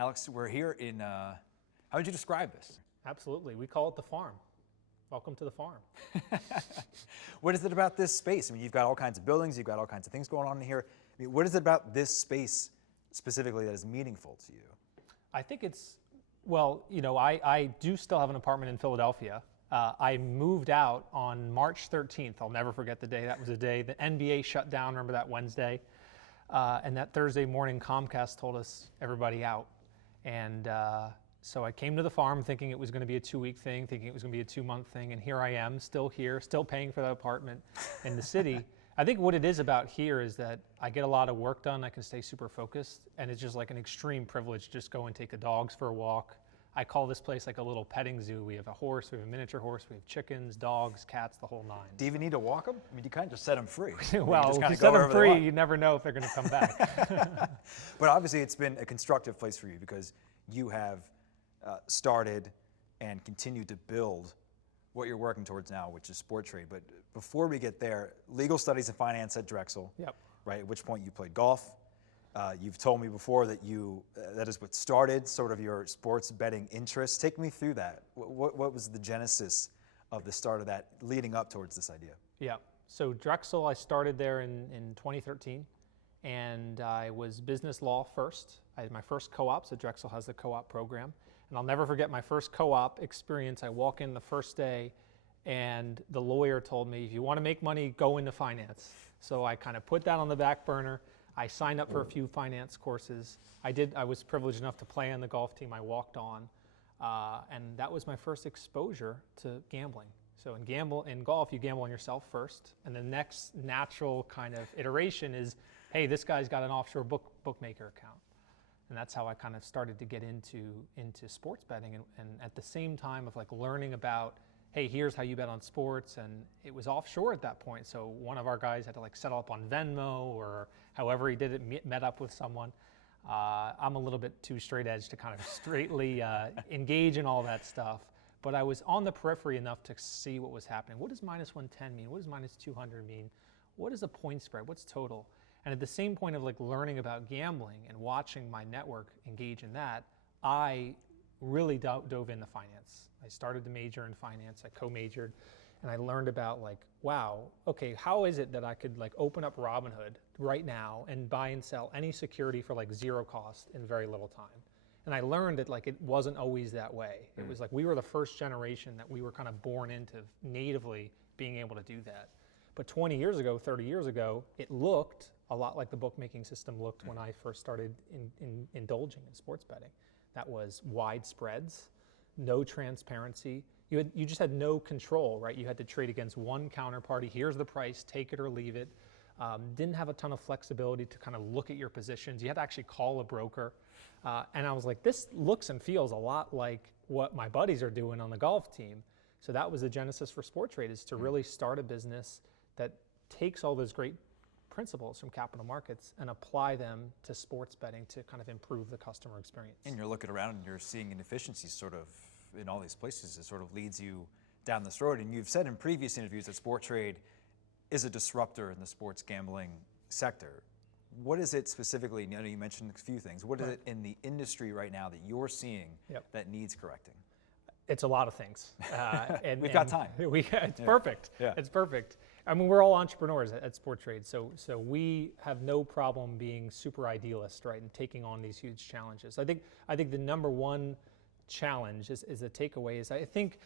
Alex, we're here in, how would you describe this? Absolutely. We call it the farm. Welcome to the farm. What is it about this space? I mean, you've got all kinds of buildings, you've got all kinds of things going on in here. I mean, what is it about this space specifically that is meaningful to you? I think it's, well, you know, I do still have an apartment in Philadelphia. I moved out on March 13th. I'll never forget the day. That was the day the NBA shut down. Remember that Wednesday? And that Thursday morning, Comcast told us everybody out. And so I came to the farm thinking it was going to be a 2-week thing, thinking it was going to be a 2-month thing. And here I am, still here, still paying for that apartment in the city. I think what it is about here is that I get a lot of work done. I can stay super focused. And it's just like an extreme privilege to just go and take the dogs for a walk. I call this place like a little petting zoo. We have a horse, we have a miniature horse, we have chickens, dogs, cats, the whole nine. Do you even need to walk them? I mean, you kind of just set them free. Well, if you set them free, you never know if they're going to come back. But obviously it's been a constructive place for you because you have started and continued to build what you're working towards now, which is Sporttrade. But before we get there, legal studies and finance at Drexel, yep. Right? At which point you played golf. You've told me before that that is what started sort of your sports betting interest. Take me through that. What was the genesis of the start of that leading up towards this idea? Yeah, so Drexel, I started there in 2013, and I was business law first. I had my first co-op, so Drexel has the co-op program. And I'll never forget my first co-op experience. I walk in the first day, and the lawyer told me, if you want to make money, go into finance. So I kind of put that on the back burner. I signed up for a few finance courses. I was privileged enough to play on the golf team I walked on. And that was my first exposure to gambling. So in golf, you gamble on yourself first. And the next natural kind of iteration is, hey, this guy's got an offshore bookmaker account. And that's how I kind of started to get into sports betting. And at the same time of like learning about, hey, here's how you bet on sports, and it was offshore at that point. So one of our guys had to like settle up on Venmo or however he did it, met up with someone. I'm a little bit too straight edge to kind of straightly engage in all that stuff, but I was on the periphery enough to see what was happening. What does minus 110 mean? What does minus 200 mean? What is a point spread? What's total? And at the same point of like learning about gambling and watching my network engage in that, I really dove into finance. I started to major in finance, I co-majored, and I learned about like, wow, okay, how is it that I could like open up Robinhood right now and buy and sell any security for like zero cost in very little time? And I learned that like it wasn't always that way. It was like we were the first generation that we were kind of born into natively being able to do that. But 20 years ago, 30 years ago, it looked a lot like the bookmaking system looked when I first started indulging in sports betting. That was wide spreads, no transparency. You just had no control, right? You had to trade against one counterparty. Here's the price, take it or leave it. Didn't have a ton of flexibility to kind of look at your positions. You had to actually call a broker. And I was like, this looks and feels a lot like what my buddies are doing on the golf team. So that was the genesis for Sporttrade, is to really start a business that takes all those great principles from capital markets and apply them to sports betting to kind of improve the customer experience. And you're looking around and you're seeing inefficiencies sort of in all these places. It sort of leads you down this road. And you've said in previous interviews that Sporttrade is a disruptor in the sports gambling sector. What is it specifically? I know you mentioned a few things. What is it in the industry right now that you're seeing that needs correcting? It's a lot of things. We've got time. It's perfect. Yeah. It's perfect. I mean, we're all entrepreneurs at Sporttrade, so we have no problem being super idealist, right, and taking on these huge challenges. I think the number one challenge is the takeaway is I think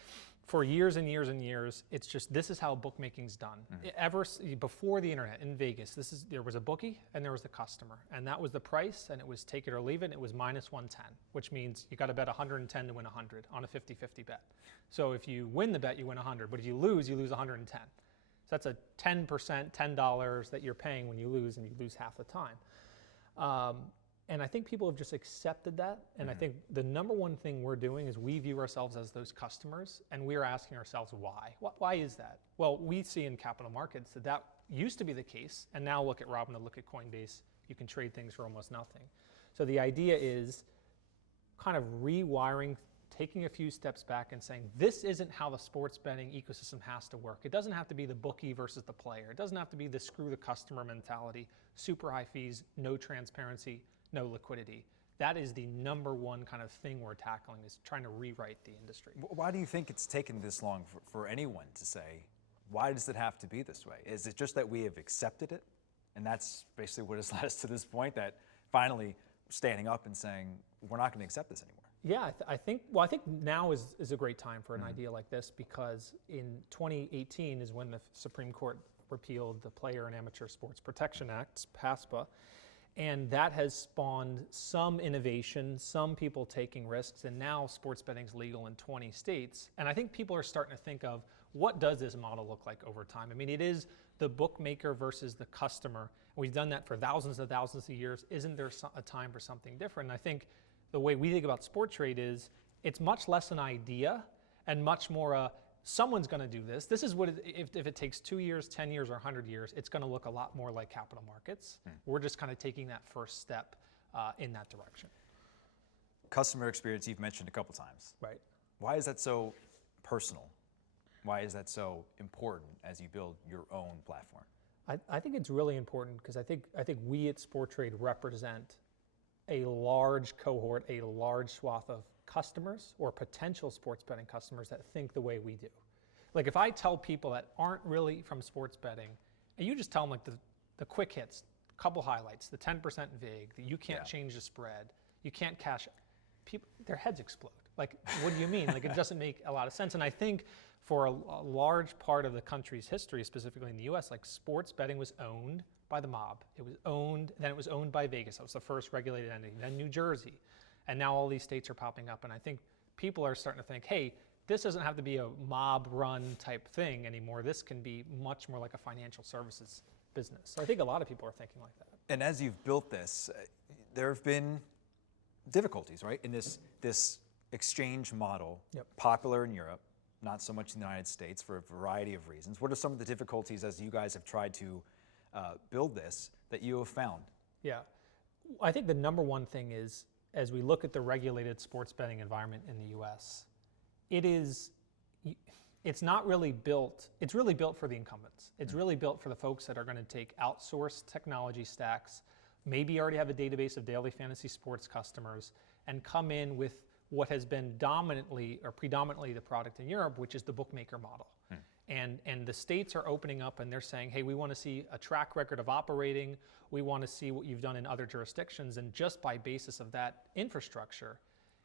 for years and years and years, it's just this is how bookmaking's done. Ever before the internet in Vegas, there was a bookie and there was the customer, and that was the price, and it was take it or leave it, and it was minus 110, which means you got to bet 110 to win 100 on a 50-50 bet. So if you win the bet, you win 100, but if you lose 110. So that's a 10%, $10 that you're paying when you lose, and you lose half the time. And I think people have just accepted that. And I think the number one thing we're doing is we view ourselves as those customers, and we're asking ourselves why. Why is that? Well, we see in capital markets that used to be the case, and now look at Robinhood, look at Coinbase, you can trade things for almost nothing. So the idea is kind of rewiring, taking a few steps back and saying, this isn't how the sports betting ecosystem has to work. It doesn't have to be the bookie versus the player. It doesn't have to be the screw the customer mentality, super high fees, no transparency, no liquidity. that is the number one kind of thing we're tackling, is trying to rewrite the industry. Why do you think it's taken this long for anyone to say, why does it have to be this way? Is it just that we have accepted it? And that's basically what has led us to this point, that finally standing up and saying, we're not going to accept this anymore. Yeah, I think now is a great time for an idea like this, because in 2018 is when the Supreme Court repealed the Player and Amateur Sports Protection Act, PASPA, and that has spawned some innovation, some people taking risks, and now sports betting is legal in 20 states. And I think people are starting to think of, what does this model look like over time? I mean, it is the bookmaker versus the customer. We've done that for thousands and thousands of years. Isn't there a time for something different? And I think the way we think about Sporttrade is, it's much less an idea and much more someone's going to do this. This is what, if it takes 2 years, 10 years, or 100 years, it's going to look a lot more like capital markets. We're just kind of taking that first step in that direction. Customer experience, you've mentioned a couple times. Right. Why is that so personal? Why is that so important as you build your own platform? I think it's really important because I think we at Sporttrade represent a large cohort, a large swath of customers or potential sports betting customers that think the way we do. Like, if I tell people that aren't really from sports betting, and you just tell them like the quick hits, a couple highlights, the 10% vig, that you can't change the spread, you can't cash, people, their heads explode. Like, what do you mean? Like, it doesn't make a lot of sense. And I think for a large part of the country's history, specifically in the US, like, sports betting was owned by the mob. It was owned, then it was owned by Vegas. That was the first regulated entity, then New Jersey. And now all these states are popping up. And I think people are starting to think, hey, this doesn't have to be a mob run type thing anymore. This can be much more like a financial services business. So I think a lot of people are thinking like that. And as you've built this, there have been difficulties, right? In this exchange model, popular in Europe, not so much in the United States for a variety of reasons. What are some of the difficulties as you guys have tried to build this that you have found? Yeah, I think the number one thing is, as we look at the regulated sports betting environment in the US, it's not really built, it's really built for the incumbents. It's really built for the folks that are going to take outsourced technology stacks, maybe already have a database of daily fantasy sports customers, and come in with what has been dominantly or predominantly the product in Europe, which is the bookmaker model. And the states are opening up and they're saying, hey, we want to see a track record of operating. We want to see what you've done in other jurisdictions. And just by basis of that infrastructure,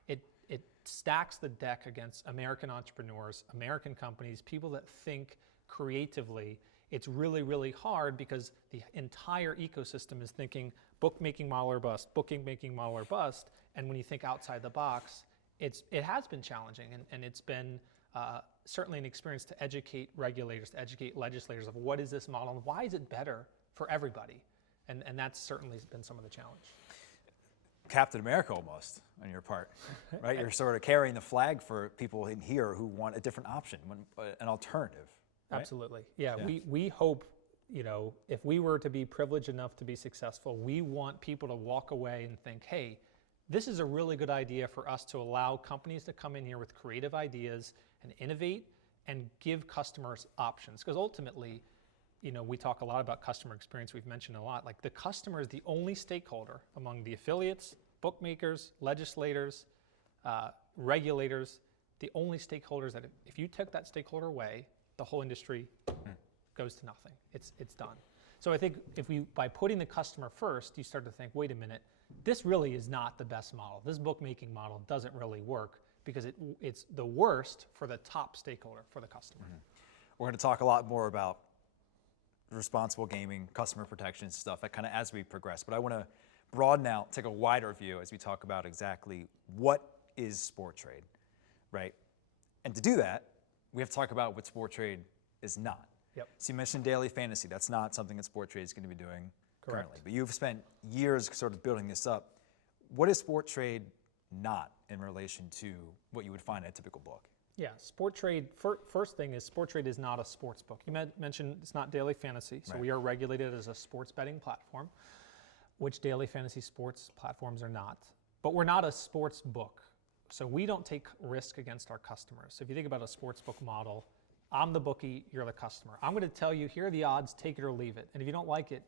it stacks the deck against American entrepreneurs, American companies, people that think creatively. It's really, really hard because the entire ecosystem is thinking bookmaking model or bust, bookmaking model or bust. And when you think outside the box, it has been challenging, and it's been certainly an experience to educate regulators, to educate legislators of what is this model and why is it better for everybody. And that's certainly been some of the challenge. Captain America almost on your part, right? You're sort of carrying the flag for people in here who want a different option, an alternative. Right? Absolutely. Yeah. We hope, if we were to be privileged enough to be successful, we want people to walk away and think, hey, this is a really good idea for us to allow companies to come in here with creative ideas and innovate and give customers options. Because ultimately, we talk a lot about customer experience. We've mentioned a lot. Like, the customer is the only stakeholder among the affiliates, bookmakers, legislators, regulators, the only stakeholders that if you took that stakeholder away, the whole industry goes to nothing. It's done. So I think by putting the customer first, you start to think, wait a minute, this really is not the best model. This bookmaking model doesn't really work because it's the worst for the top stakeholder, for the customer. We're going to talk a lot more about responsible gaming, customer protection stuff, that kind of as we progress. But I want to broaden out, take a wider view as we talk about exactly what is Sporttrade, right? And to do that, we have to talk about what Sporttrade is not. Yep. So you mentioned daily fantasy. That's not something that Sporttrade is going to be doing Correct. currently. But you've spent years sort of building this up. What is Sporttrade not in relation to what you would find in a typical book? Yeah, Sporttrade, first thing is Sporttrade is not a sports book. You mentioned it's not daily fantasy, so we are regulated as a sports betting platform, which daily fantasy sports platforms are not. But we're not a sports book, so we don't take risk against our customers. So if you think about a sports book model, I'm the bookie, you're the customer. I'm going to tell you, here are the odds, take it or leave it. And if you don't like it,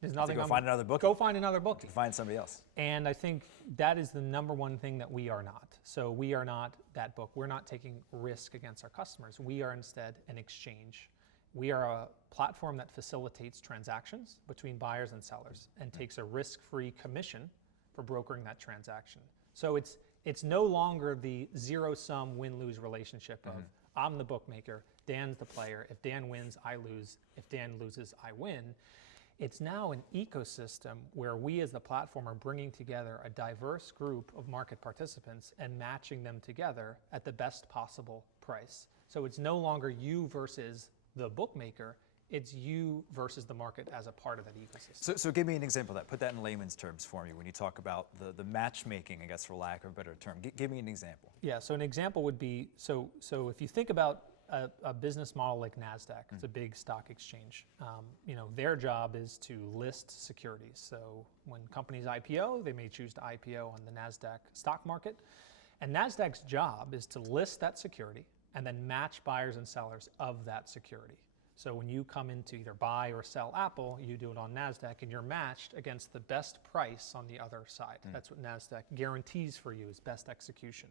There's nothing. Go find another bookie. Go find another bookie. Find somebody else. And I think that is the number one thing that we are not. So we are not that book. We're not taking risk against our customers. We are instead an exchange. We are a platform that facilitates transactions between buyers and sellers and takes a risk-free commission for brokering that transaction. So it's no longer the zero-sum win-lose relationship of I'm the bookmaker, Dan's the player. If Dan wins, I lose. If Dan loses, I win. It's now an ecosystem where we as the platform are bringing together a diverse group of market participants and matching them together at the best possible price. So it's no longer you versus the bookmaker, it's you versus the market as a part of that ecosystem. So give me an example of that. Put that in layman's terms for me when you talk about the matchmaking, I guess, for lack of a better term. Give me an example. Yeah, so an example would be, so if you think about a business model like NASDAQ, it's a big stock exchange. Their job is to list securities. So when companies IPO, they may choose to IPO on the NASDAQ stock market. And NASDAQ's job is to list that security and then match buyers and sellers of that security. So when you come in to either buy or sell Apple, you do it on NASDAQ and you're matched against the best price on the other side. That's what NASDAQ guarantees for you is best execution.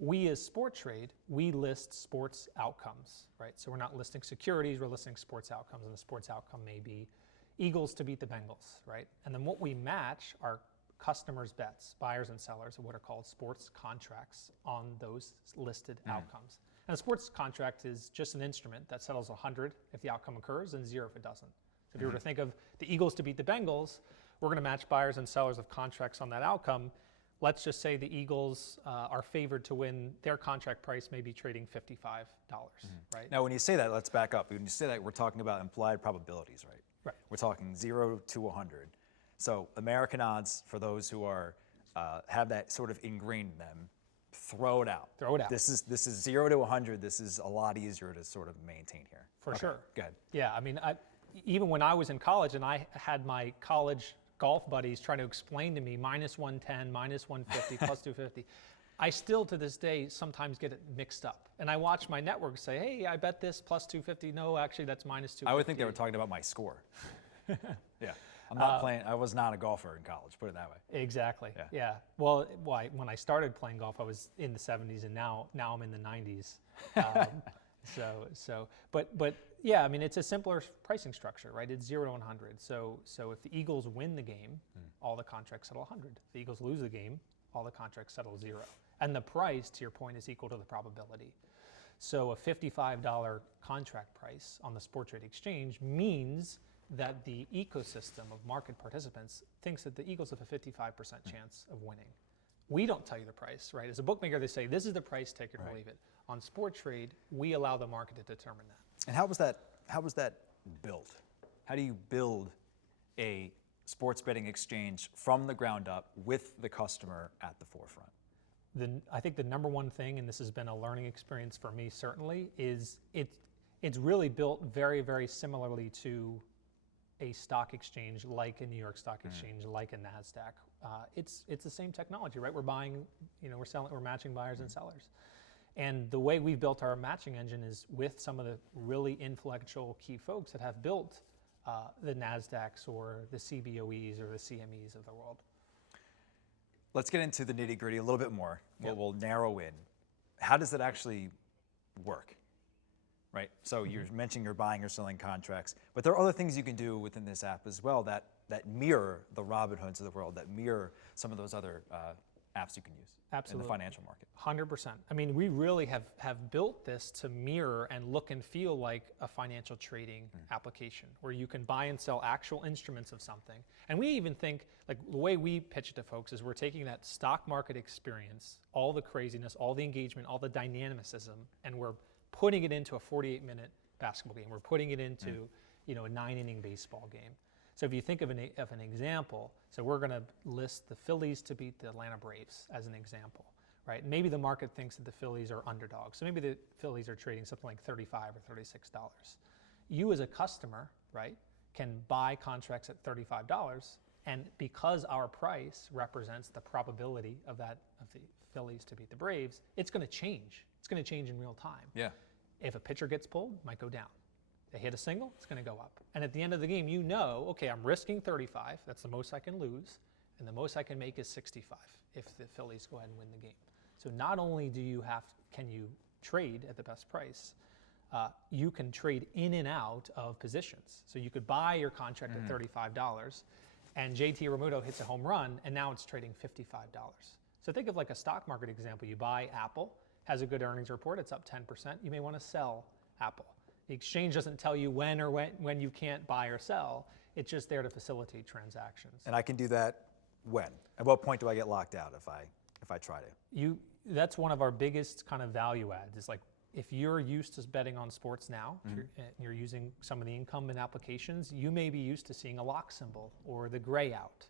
We as Sporttrade, we list sports outcomes, right? So we're not listing securities, we're listing sports outcomes, and the sports outcome may be Eagles to beat the Bengals, right? And then what we match are customers' bets, buyers and sellers of what are called sports contracts on those listed outcomes. And a sports contract is just an instrument that settles 100 if the outcome occurs and 0 if it doesn't. So if you were to think of the Eagles to beat the Bengals, we're going to match buyers and sellers of contracts on that outcome. Let's just say the Eagles are favored to win. Their contract price may be trading $55, right? Now, when you say that, let's back up. When you say that, we're talking about implied probabilities, right? Right. We're talking 0 to 100. So American odds, for those who are have that sort of ingrained in them, throw it out. Throw it out. This is 0 to 100. This is a lot easier to sort of maintain here. For sure. Go ahead. Yeah, I mean, even when I was in college and I had my college golf buddies trying to explain to me minus 110, minus 150, plus 250, I still to this day sometimes get it mixed up. And I watch my network say, hey, I bet this plus 250. No, actually that's minus 250. I would think they were talking about my score. Yeah. I'm not playing. I was not a golfer in college, put it that way. Exactly. Yeah. Yeah. Well, when I started playing golf, I was in the 70s, and now I'm in the 90s. But yeah, I mean, it's a simpler pricing structure, right? It's 0 to 100. So if the Eagles win the game, all the contracts settle 100. If the Eagles lose the game, all the contracts settle 0. And the price, to your point, is equal to the probability. So a $55 contract price on the Sporttrade exchange means that the ecosystem of market participants thinks that the Eagles have a 55% chance of winning. We don't tell you the price, right? As a bookmaker, they say, this is the price, take it or leave it. On Sporttrade, we allow the market to determine that. And how was that built? How do you build a sports betting exchange from the ground up with the customer at the forefront? I think the number one thing, and this has been a learning experience for me certainly, is it's really built very, very similarly to a stock exchange like a New York Stock Exchange, like a NASDAQ. It's the same technology, right? We're buying, we're selling, we're matching buyers and sellers. And the way we've built our matching engine is with some of the really influential key folks that have built the NASDAQs or the CBOEs or the CMEs of the world. Let's get into the nitty gritty a little bit more. Yep. We'll narrow in. How does it actually work? Right. So you're mentioning you're buying or selling contracts, but there are other things you can do within this app as well that mirror the Robinhoods of the world, that mirror some of those other apps you can use in the financial market. 100%. I mean, we really have built this to mirror and look and feel like a financial trading application where you can buy and sell actual instruments of something. And we even think, like the way we pitch it to folks is we're taking that stock market experience, all the craziness, all the engagement, all the dynamicism, and we're putting it into a 48-minute basketball game. We're putting it into, a 9-inning baseball game. So if you think of an example, so we're going to list the Phillies to beat the Atlanta Braves as an example, right? Maybe the market thinks that the Phillies are underdogs. So maybe the Phillies are trading something like $35 or $36. You as a customer, right, can buy contracts at $35, and because our price represents the probability of the Phillies to beat the Braves, it's going to change. It's going to change in real time. Yeah. If a pitcher gets pulled, it might go down. They hit a single, it's going to go up. And at the end of the game, you know, okay, I'm risking 35. That's the most I can lose. And the most I can make is 65 if the Phillies go ahead and win the game. So not only can you trade at the best price, you can trade in and out of positions. So you could buy your contract at $35, and JT Realmuto hits a home run, and now it's trading $55. So think of like a stock market example. You buy Apple, has a good earnings report, it's up 10%. You may want to sell Apple. The exchange doesn't tell you when you can't buy or sell. It's just there to facilitate transactions. And I can do that when? At what point do I get locked out if I try to? That's one of our biggest kind of value adds. Is like if you're used to betting on sports now, if you're using some of the incumbent applications, you may be used to seeing a lock symbol or the gray out.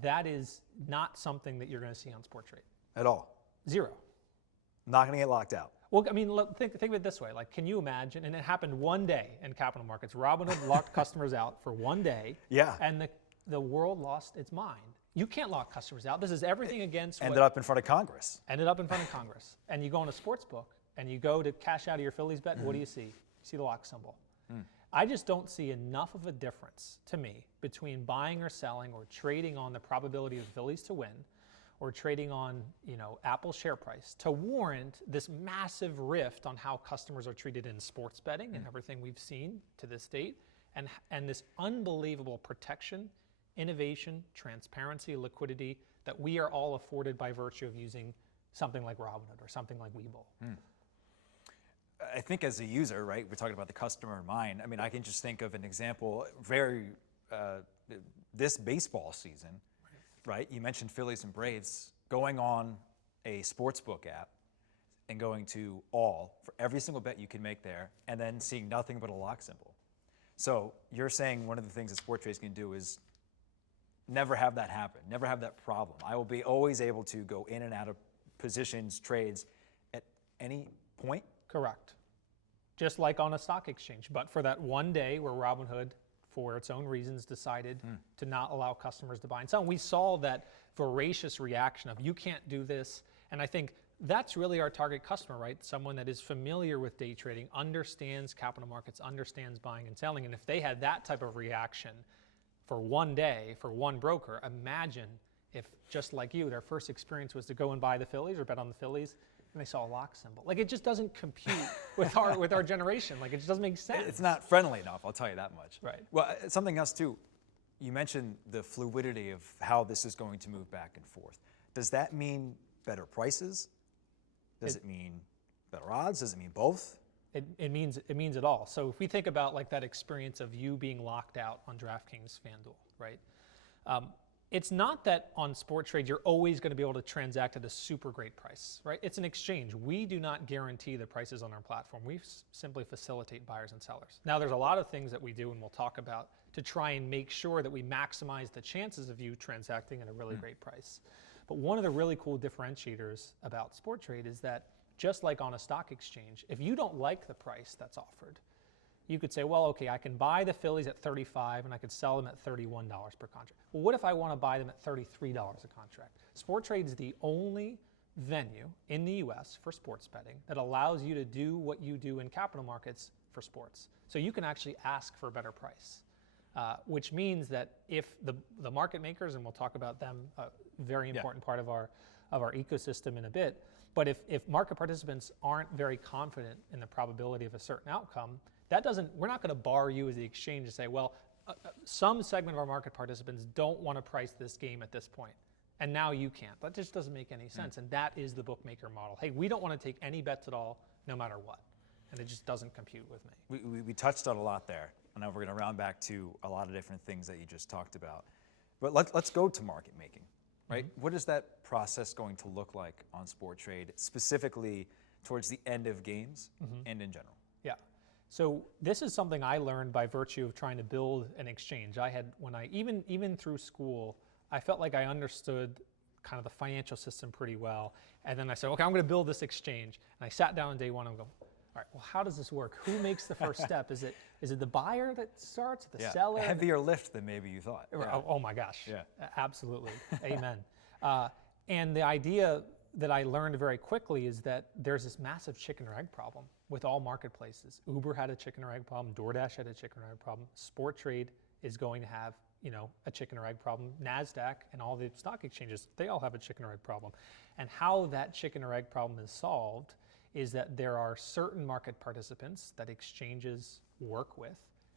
That is not something that you're going to see on Sporttrade. At all? Zero. Not going to get locked out. Well, I mean, think of it this way. Like, can you imagine, and it happened one day in capital markets, Robinhood locked customers out for one day, and the world lost its mind. You can't lock customers out. This is everything against Ended up in front of Congress. Ended up in front of Congress. And you go on a Sportsbook, and you go to cash out of your Phillies bet, and what do you see? You see the lock symbol. I just don't see enough of a difference, to me, between buying or selling or trading on the probability of the Phillies to win or trading on, Apple's share price to warrant this massive rift on how customers are treated in sports betting and everything we've seen to this date, and this unbelievable protection, innovation, transparency, liquidity that we are all afforded by virtue of using something like Robinhood or something like Webull. I think as a user, right, we're talking about the customer in mind. I mean, I can just think of an example, this baseball season, right? You mentioned Phillies and Braves, going on a Sportsbook app and going to all for every single bet you can make there, and then seeing nothing but a lock symbol. So you're saying one of the things that Sporttrade can do is never have that happen, never have that problem. I will be always able to go in and out of positions, trades at any point? Correct. Just like on a stock exchange, but for that one day where Robinhood, for its own reasons, decided to not allow customers to buy and sell. And we saw that voracious reaction of, you can't do this. And I think that's really our target customer, right? Someone that is familiar with day trading, understands capital markets, understands buying and selling. And if they had that type of reaction for one day, for one broker, imagine if, just like you, their first experience was to go and buy the Phillies or bet on the Phillies, and they saw a lock symbol. Like, it just doesn't compute with our generation. Like, it just doesn't make sense. It's not friendly enough, I'll tell you that much. Right. Well, something else too, you mentioned the fluidity of how this is going to move back and forth. Does that mean better prices? Does it mean better odds? Does it mean both? It means it all. So if we think about like that experience of you being locked out on DraftKings FanDuel, right? It's not that on Sporttrade you're always going to be able to transact at a super great price, right? It's an exchange. We do not guarantee the prices on our platform. We simply facilitate buyers and sellers. Now, there's a lot of things that we do, and we'll talk about, to try and make sure that we maximize the chances of you transacting at a really great price. But one of the really cool differentiators about Sporttrade is that, just like on a stock exchange, if you don't like the price that's offered, you could say, well, okay, I can buy the Phillies at $35 and I could sell them at $31 per contract. Well, what if I want to buy them at $33 a contract? Sporttrade is the only venue in the US for sports betting that allows you to do what you do in capital markets for sports. So you can actually ask for a better price, which means that if the market makers, and we'll talk about them, a very important part of our ecosystem in a bit, but if market participants aren't very confident in the probability of a certain outcome, we're not going to bar you as the exchange to say, well, some segment of our market participants don't want to price this game at this point, and now you can't. That just doesn't make any sense, and that is the bookmaker model. Hey, we don't want to take any bets at all, no matter what, and it just doesn't compute with me. We touched on a lot there, and now we're going to round back to a lot of different things that you just talked about. But let's go to market making, right? What is that process going to look like on Sporttrade, specifically towards the end of games and in general? Yeah. So this is something I learned by virtue of trying to build an exchange. Even through school, I felt like I understood kind of the financial system pretty well. And then I said, okay, I'm going to build this exchange. And I sat down on day one and go, all right, well, how does this work? Who makes the first step? Is it the buyer that starts, the seller? A heavier lift than maybe you thought. Oh my gosh. Yeah. Absolutely. Amen. And the idea that I learned very quickly is that there's this massive chicken or egg problem with all marketplaces. Uber had a chicken or egg problem. DoorDash had a chicken or egg problem. Sporttrade is going to have, a chicken or egg problem. NASDAQ and all the stock exchanges, they all have a chicken or egg problem. And how that chicken or egg problem is solved is that there are certain market participants that exchanges work with,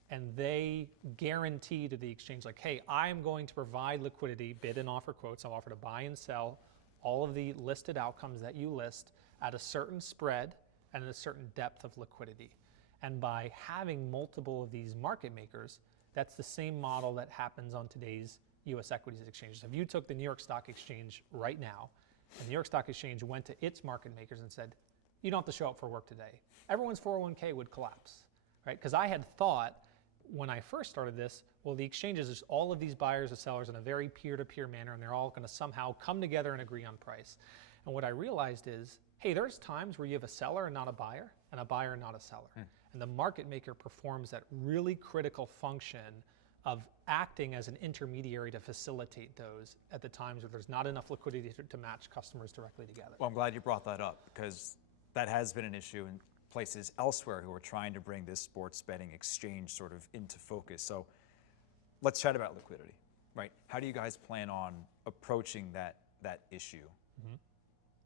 and they guarantee to the exchange, like, hey, I'm going to provide liquidity, bid and offer quotes. I'll offer to buy and sell all of the listed outcomes that you list at a certain spread and at a certain depth of liquidity. And by having multiple of these market makers, that's the same model that happens on today's US equities exchanges. If you took the New York Stock Exchange right now, and the New York Stock Exchange went to its market makers and said, you don't have to show up for work today, everyone's 401k would collapse, right? Because I had thought when I first started this, well, the exchanges, there's all of these buyers and sellers in a very peer-to-peer manner, and they're all going to somehow come together and agree on price. And what I realized is, hey, there's times where you have a seller and not a buyer, and a buyer and not a seller. And the market maker performs that really critical function of acting as an intermediary to facilitate those at the times where there's not enough liquidity to match customers directly together. Well, I'm glad you brought that up, because that has been an issue in places elsewhere who are trying to bring this sports betting exchange sort of into focus. So let's chat about liquidity, right? How do you guys plan on approaching that issue?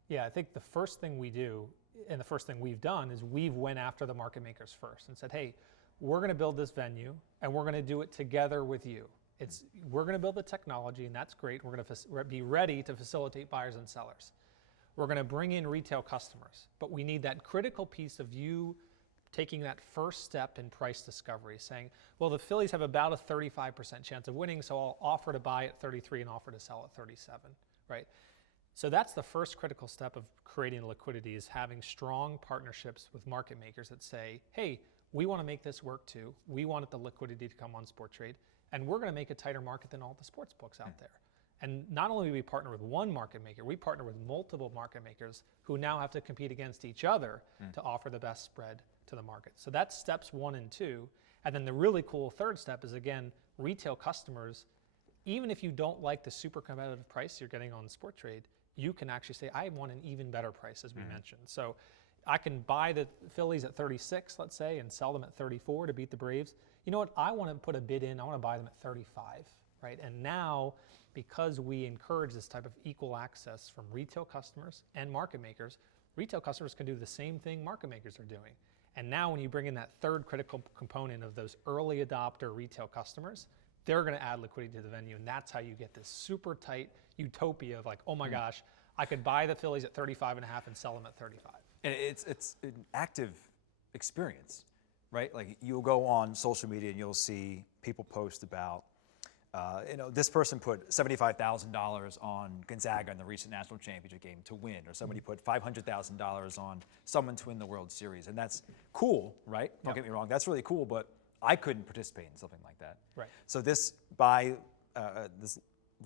Yeah, I think the first thing we do, and the first thing we've done, is we've went after the market makers first and said, hey, we're going to build this venue and we're going to do it together with you. We're going to build the technology, and that's great. We're going to be ready to facilitate buyers and sellers. We're going to bring in retail customers, but we need that critical piece of you taking that first step in price discovery, saying, well, the Phillies have about a 35% chance of winning, so I'll offer to buy at 33 and offer to sell at 37, right? So that's the first critical step of creating liquidity, is having strong partnerships with market makers that say, hey, we want to make this work too. We want the liquidity to come on Sporttrade, and we're going to make a tighter market than all the sports books out there. And not only do we partner with one market maker, we partner with multiple market makers who now have to compete against each other to offer the best spread to the market. So that's steps 1 and 2. And then the really cool third step is, again, retail customers, even if you don't like the super competitive price you're getting on Sporttrade, you can actually say, I want an even better price, as we mentioned. So I can buy the Phillies at 36, let's say, and sell them at 34 to beat the Braves. You know what? I want to put a bid in. I want to buy them at 35, right? And now, because we encourage this type of equal access from retail customers and market makers, retail customers can do the same thing market makers are doing. And now when you bring in that third critical component of those early adopter retail customers, they're going to add liquidity to the venue, and that's how you get this super tight utopia of like, oh my gosh, I could buy the Phillies at 35 and a half and sell them at 35. And it's an active experience, right? Like, you'll go on social media and you'll see people post about, this person put $75,000 on Gonzaga in the recent national championship game to win, or somebody put $500,000 on someone to win the World Series. And that's cool, right? Don't get me wrong, that's really cool, but I couldn't participate in something like that. Right. So this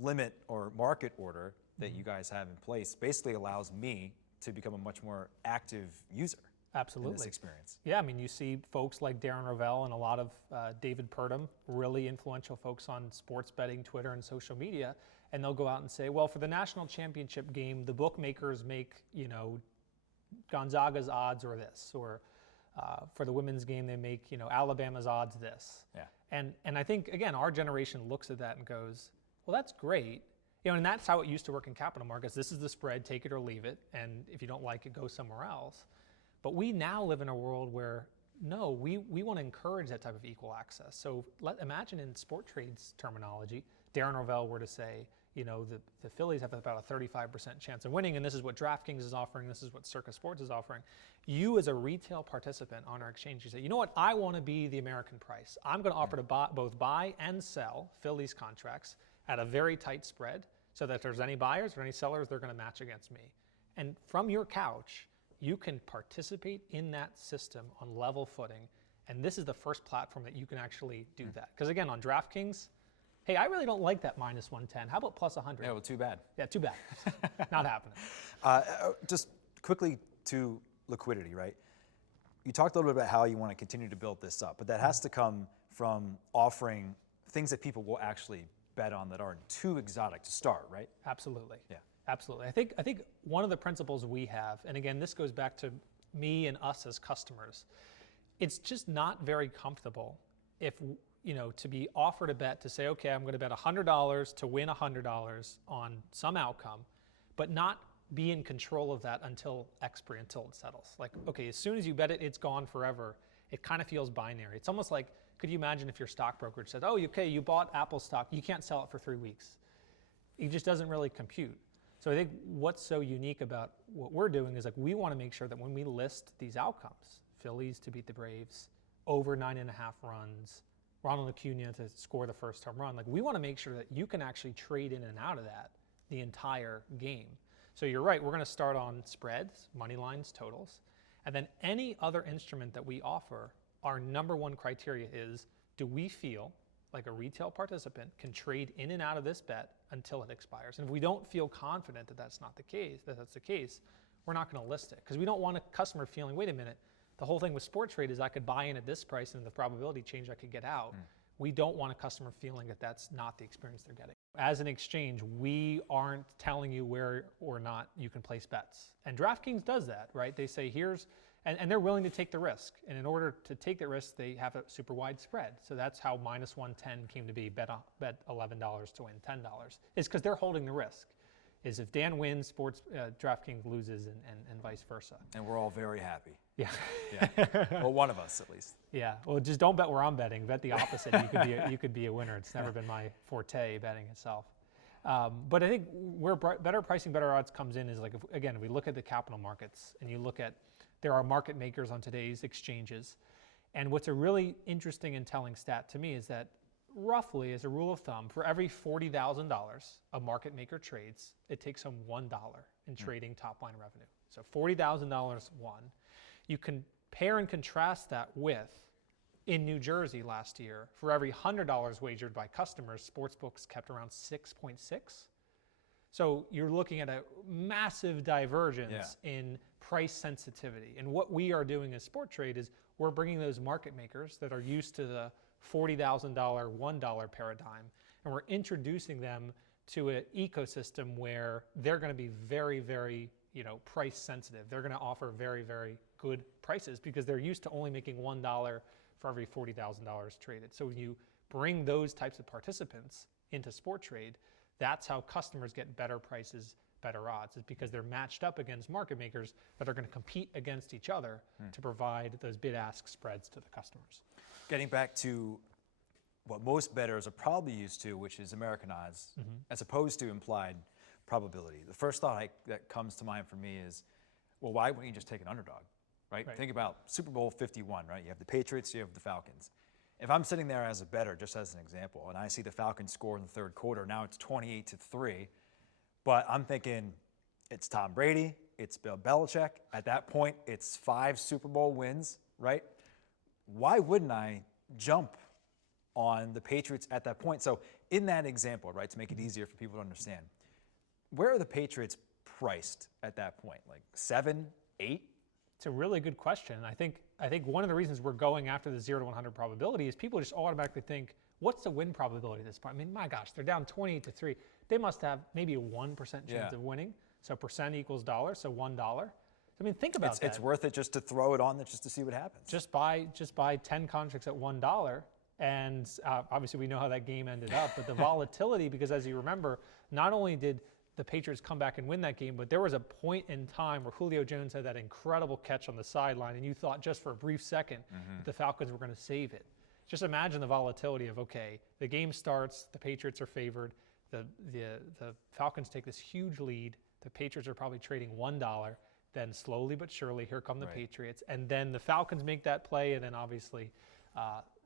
limit or market order that you guys have in place basically allows me to become a much more active user. Absolutely. In this experience. Yeah, I mean, you see folks like Darren Rovell and a lot of David Purdom, really influential folks on sports betting, Twitter, and social media, and they'll go out and say, well, for the national championship game, the bookmakers make, Gonzaga's odds or this, or for the women's game, they make, Alabama's odds this. Yeah. And I think, again, our generation looks at that and goes, well, that's great. And that's how it used to work in capital markets. This is the spread, take it or leave it, and if you don't like it, go somewhere else. But we now live in a world where, no, we want to encourage that type of equal access. So imagine in Sporttrade's terminology, Darren Rovell were to say, the Phillies have about a 35% chance of winning, and this is what DraftKings is offering, this is what Circa Sports is offering. You as a retail participant on our exchange, you say, you know what, I want to be the American price. I'm going to offer to both buy and sell Phillies contracts at a very tight spread, so that if there's any buyers or any sellers, they're going to match against me. And from your couch, you can participate in that system on level footing, and this is the first platform that you can actually do that. Because again, on DraftKings, hey, I really don't like that minus 110. How about plus 100? Yeah, well, too bad. Yeah, too bad. Not happening. Just quickly to liquidity, right? You talked a little bit about how you want to continue to build this up, but that has to come from offering things that people will actually bet on that aren't too exotic to start, right? Absolutely. Yeah. Absolutely. I think one of the principles we have, and again, this goes back to me and us as customers, it's just not very comfortable if, to be offered a bet to say, okay, I'm going to bet $100 to win $100 on some outcome, but not be in control of that until expiry, until it settles. Like, okay, as soon as you bet it, it's gone forever. It kind of feels binary. It's almost like, could you imagine if your stock brokerage said, oh, okay, you bought Apple stock, you can't sell it for 3 weeks. It just doesn't really compute. So I think what's so unique about what we're doing is like we want to make sure that when we list these outcomes, Phillies to beat the Braves, over 9.5 runs, Ronald Acuna to score the first home run, like we want to make sure that you can actually trade in and out of that the entire game. So you're right, we're going to start on spreads, money lines, totals, and then any other instrument that we offer, our number one criteria is, do we feel like a retail participant can trade in and out of this bet until it expires? And if we don't feel confident that that's the case, we're not going to list it, because we don't want a customer feeling, wait a minute, the whole thing with Sporttrade is I could buy in at this price and the probability change I could get out. We don't want a customer feeling that that's not the experience they're getting. As an exchange, we aren't telling you where or not you can place bets. And DraftKings does that, right? They say and they're willing to take the risk. And in order to take the risk, they have a super wide spread. So that's how -110 came to be, bet $11 to win $10, is because they're holding the risk. Is if Dan wins, DraftKings loses, and vice versa. And we're all very happy. Yeah. Yeah. Well, one of us at least. Yeah. Well, just don't bet where I'm betting. Bet the opposite. You could be a winner. It's never been my forte, betting itself. But I think where better pricing, better odds comes in is like, if we look at the capital markets and you look at, there are market makers on today's exchanges. And what's a really interesting and telling stat to me is that roughly, as a rule of thumb, for every $40,000 a market maker trades, it takes them $1 in trading top line revenue. So $40,000 won. You compare and contrast that with, in New Jersey last year, for every $100 wagered by customers, Sportsbooks kept around 6.6. So you're looking at a massive divergence in price sensitivity. And what we are doing as Sporttrade is we're bringing those market makers that are used to the $40,000, $1 paradigm, and we're introducing them to an ecosystem where they're going to be very, very, price sensitive. They're going to offer very, very good prices because they're used to only making $1 for every $40,000 traded. So when you bring those types of participants into Sporttrade, that's how customers get better prices, better odds, is because they're matched up against market makers that are going to compete against each other to provide those bid-ask spreads to the customers. Getting back to what most bettors are probably used to, which is American odds, as opposed to implied probability. The first thought that comes to mind for me is, well, why wouldn't you just take an underdog, right? Think about Super Bowl 51, right? You have the Patriots, you have the Falcons. If I'm sitting there as a bettor, just as an example, and I see the Falcons score in the third quarter, now it's 28-3, but I'm thinking it's Tom Brady, it's Bill Belichick. At that point, it's 5 Super Bowl wins, right? Why wouldn't I jump on the Patriots at that point? So in that example, right, to make it easier for people to understand, where are the Patriots priced at that point? Like 7, 8? It's a really good question. I think one of the reasons we're going after the 0 to 100 probability is people just automatically think, what's the win probability at this point? I mean, my gosh, they're down 28-3. They must have maybe a 1% chance of winning. So percent equals dollar, so $1. I mean, think about that. It's worth it just to throw it on there just to see what happens. Just buy 10 contracts at $1, and obviously we know how that game ended up. But the volatility, because as you remember, not only did the Patriots come back and win that game, but there was a point in time where Julio Jones had that incredible catch on the sideline, and you thought just for a brief second that the Falcons were going to save it. Just imagine the volatility of, okay, the game starts, the Patriots are favored, the Falcons take this huge lead, the Patriots are probably trading $1, then slowly but surely, here come the Patriots, and then the Falcons make that play, and then obviously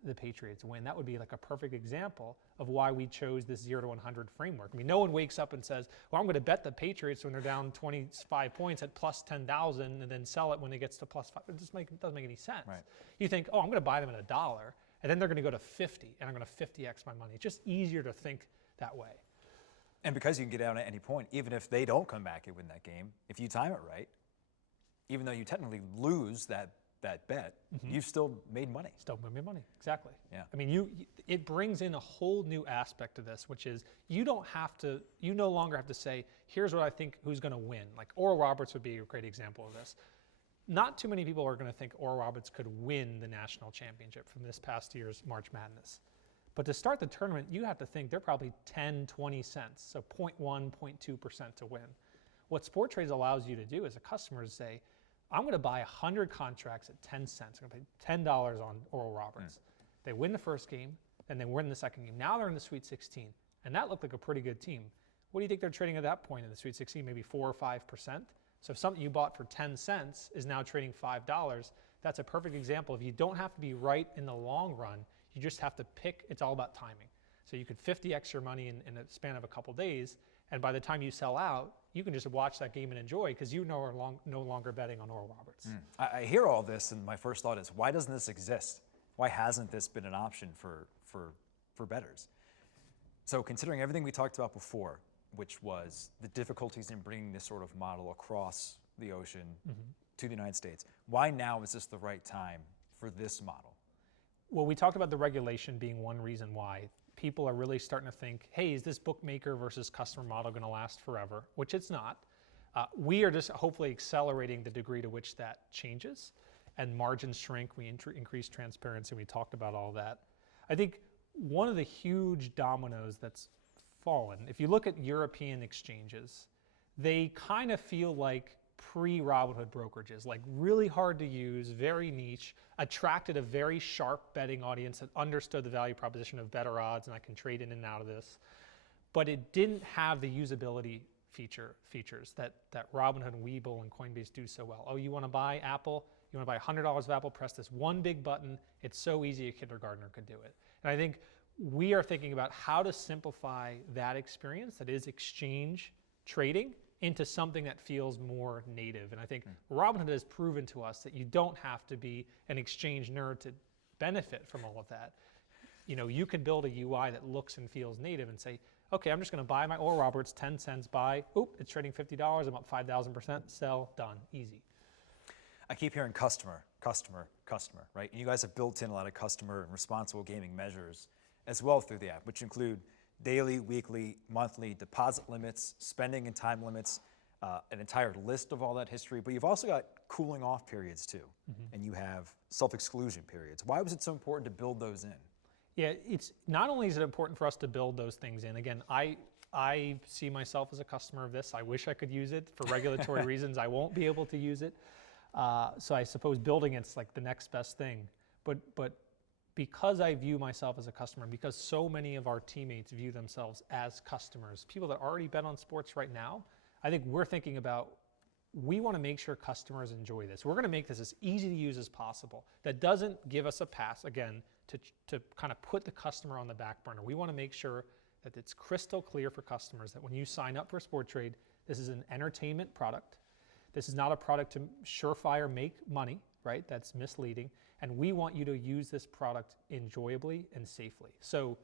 the Patriots win. That would be like a perfect example of why we chose this 0 to 100 framework. I mean, no one wakes up and says, well, I'm going to bet the Patriots when they're down 25 points at plus 10,000 and then sell it when it gets to plus 5. It doesn't make any sense. Right. You think, oh, I'm going to buy them at $1, and then they're going to go to 50, and I'm going to 50x my money. It's just easier to think that way. And because you can get out at any point, even if they don't come back and win that game, if you time it right, even though you technically lose that that bet, you've still made money. Still made money, exactly. Yeah. I mean, it brings in a whole new aspect to this, which is you no longer have to say, here's what I think who's going to win. Like Oral Roberts would be a great example of this. Not too many people are going to think Oral Roberts could win the national championship from this past year's March Madness. But to start the tournament, you have to think they're probably 10, 20 cents, so 0.1, 0.2% to win. What Sporttrade allows you to do as a customer is say, I'm going to buy 100 contracts at 10 cents. I'm going to pay $10 on Oral Roberts. They win the first game, then they win the second game. Now they're in the Sweet 16, and that looked like a pretty good team. What do you think they're trading at that point in the Sweet 16? Maybe 4 or 5%. So if something you bought for 10 cents is now trading $5, that's a perfect example. If you don't have to be right in the long run, you just have to pick. It's all about timing. So you could 50x your money in a span of a couple days, and by the time you sell out, you can just watch that game and enjoy because you are no longer betting on Oral Roberts. I hear all this, and my first thought is, why doesn't this exist? Why hasn't this been an option for bettors? So considering everything we talked about before, which was the difficulties in bringing this sort of model across the ocean to the United States, why now is this the right time for this model? Well, we talked about the regulation being one reason why. People are really starting to think, hey, is this bookmaker versus customer model going to last forever? Which it's not. We are just hopefully accelerating the degree to which that changes and margins shrink. We increase transparency. We talked about all that. I think one of the huge dominoes that's fallen, if you look at European exchanges, they kind of feel like pre-Robinhood brokerages, like really hard to use, very niche, attracted a very sharp betting audience that understood the value proposition of better odds and I can trade in and out of this. But it didn't have the usability features that Robinhood, Webull, and Coinbase do so well. Oh, you want to buy Apple? You want to buy $100 of Apple? Press this one big button. It's so easy a kindergartner could do it. And I think we are thinking about how to simplify that experience that is exchange trading into something that feels more native. And I think Robinhood has proven to us that you don't have to be an exchange nerd to benefit from all of that. You know, you can build a UI that looks and feels native and say, okay, I'm just going to buy my Oral Roberts, 10 cents, buy, oop, it's trading $50, I'm up 5,000%, sell, done, easy. I keep hearing customer, right? And you guys have built in a lot of customer and responsible gaming measures as well through the app, which include daily, weekly, monthly deposit limits, spending and time limits, an entire list of all that history. But you've also got cooling off periods too, and you have self-exclusion periods. Why was it so important to build those in? Yeah, it's not only is it important for us to build those things in. Again, I see myself as a customer of this. I wish I could use it for regulatory reasons. I won't be able to use it. So I suppose building it's like the next best thing. But because I view myself as a customer, because so many of our teammates view themselves as customers, people that already bet on sports right now, I think we're thinking about, we want to make sure customers enjoy this. We're going to make this as easy to use as possible. That doesn't give us a pass, again, to kind of put the customer on the back burner. We want to make sure that it's crystal clear for customers that when you sign up for Sporttrade, this is an entertainment product. This is not a product to surefire make money, right? That's misleading. And we want you to use this product enjoyably and safely. So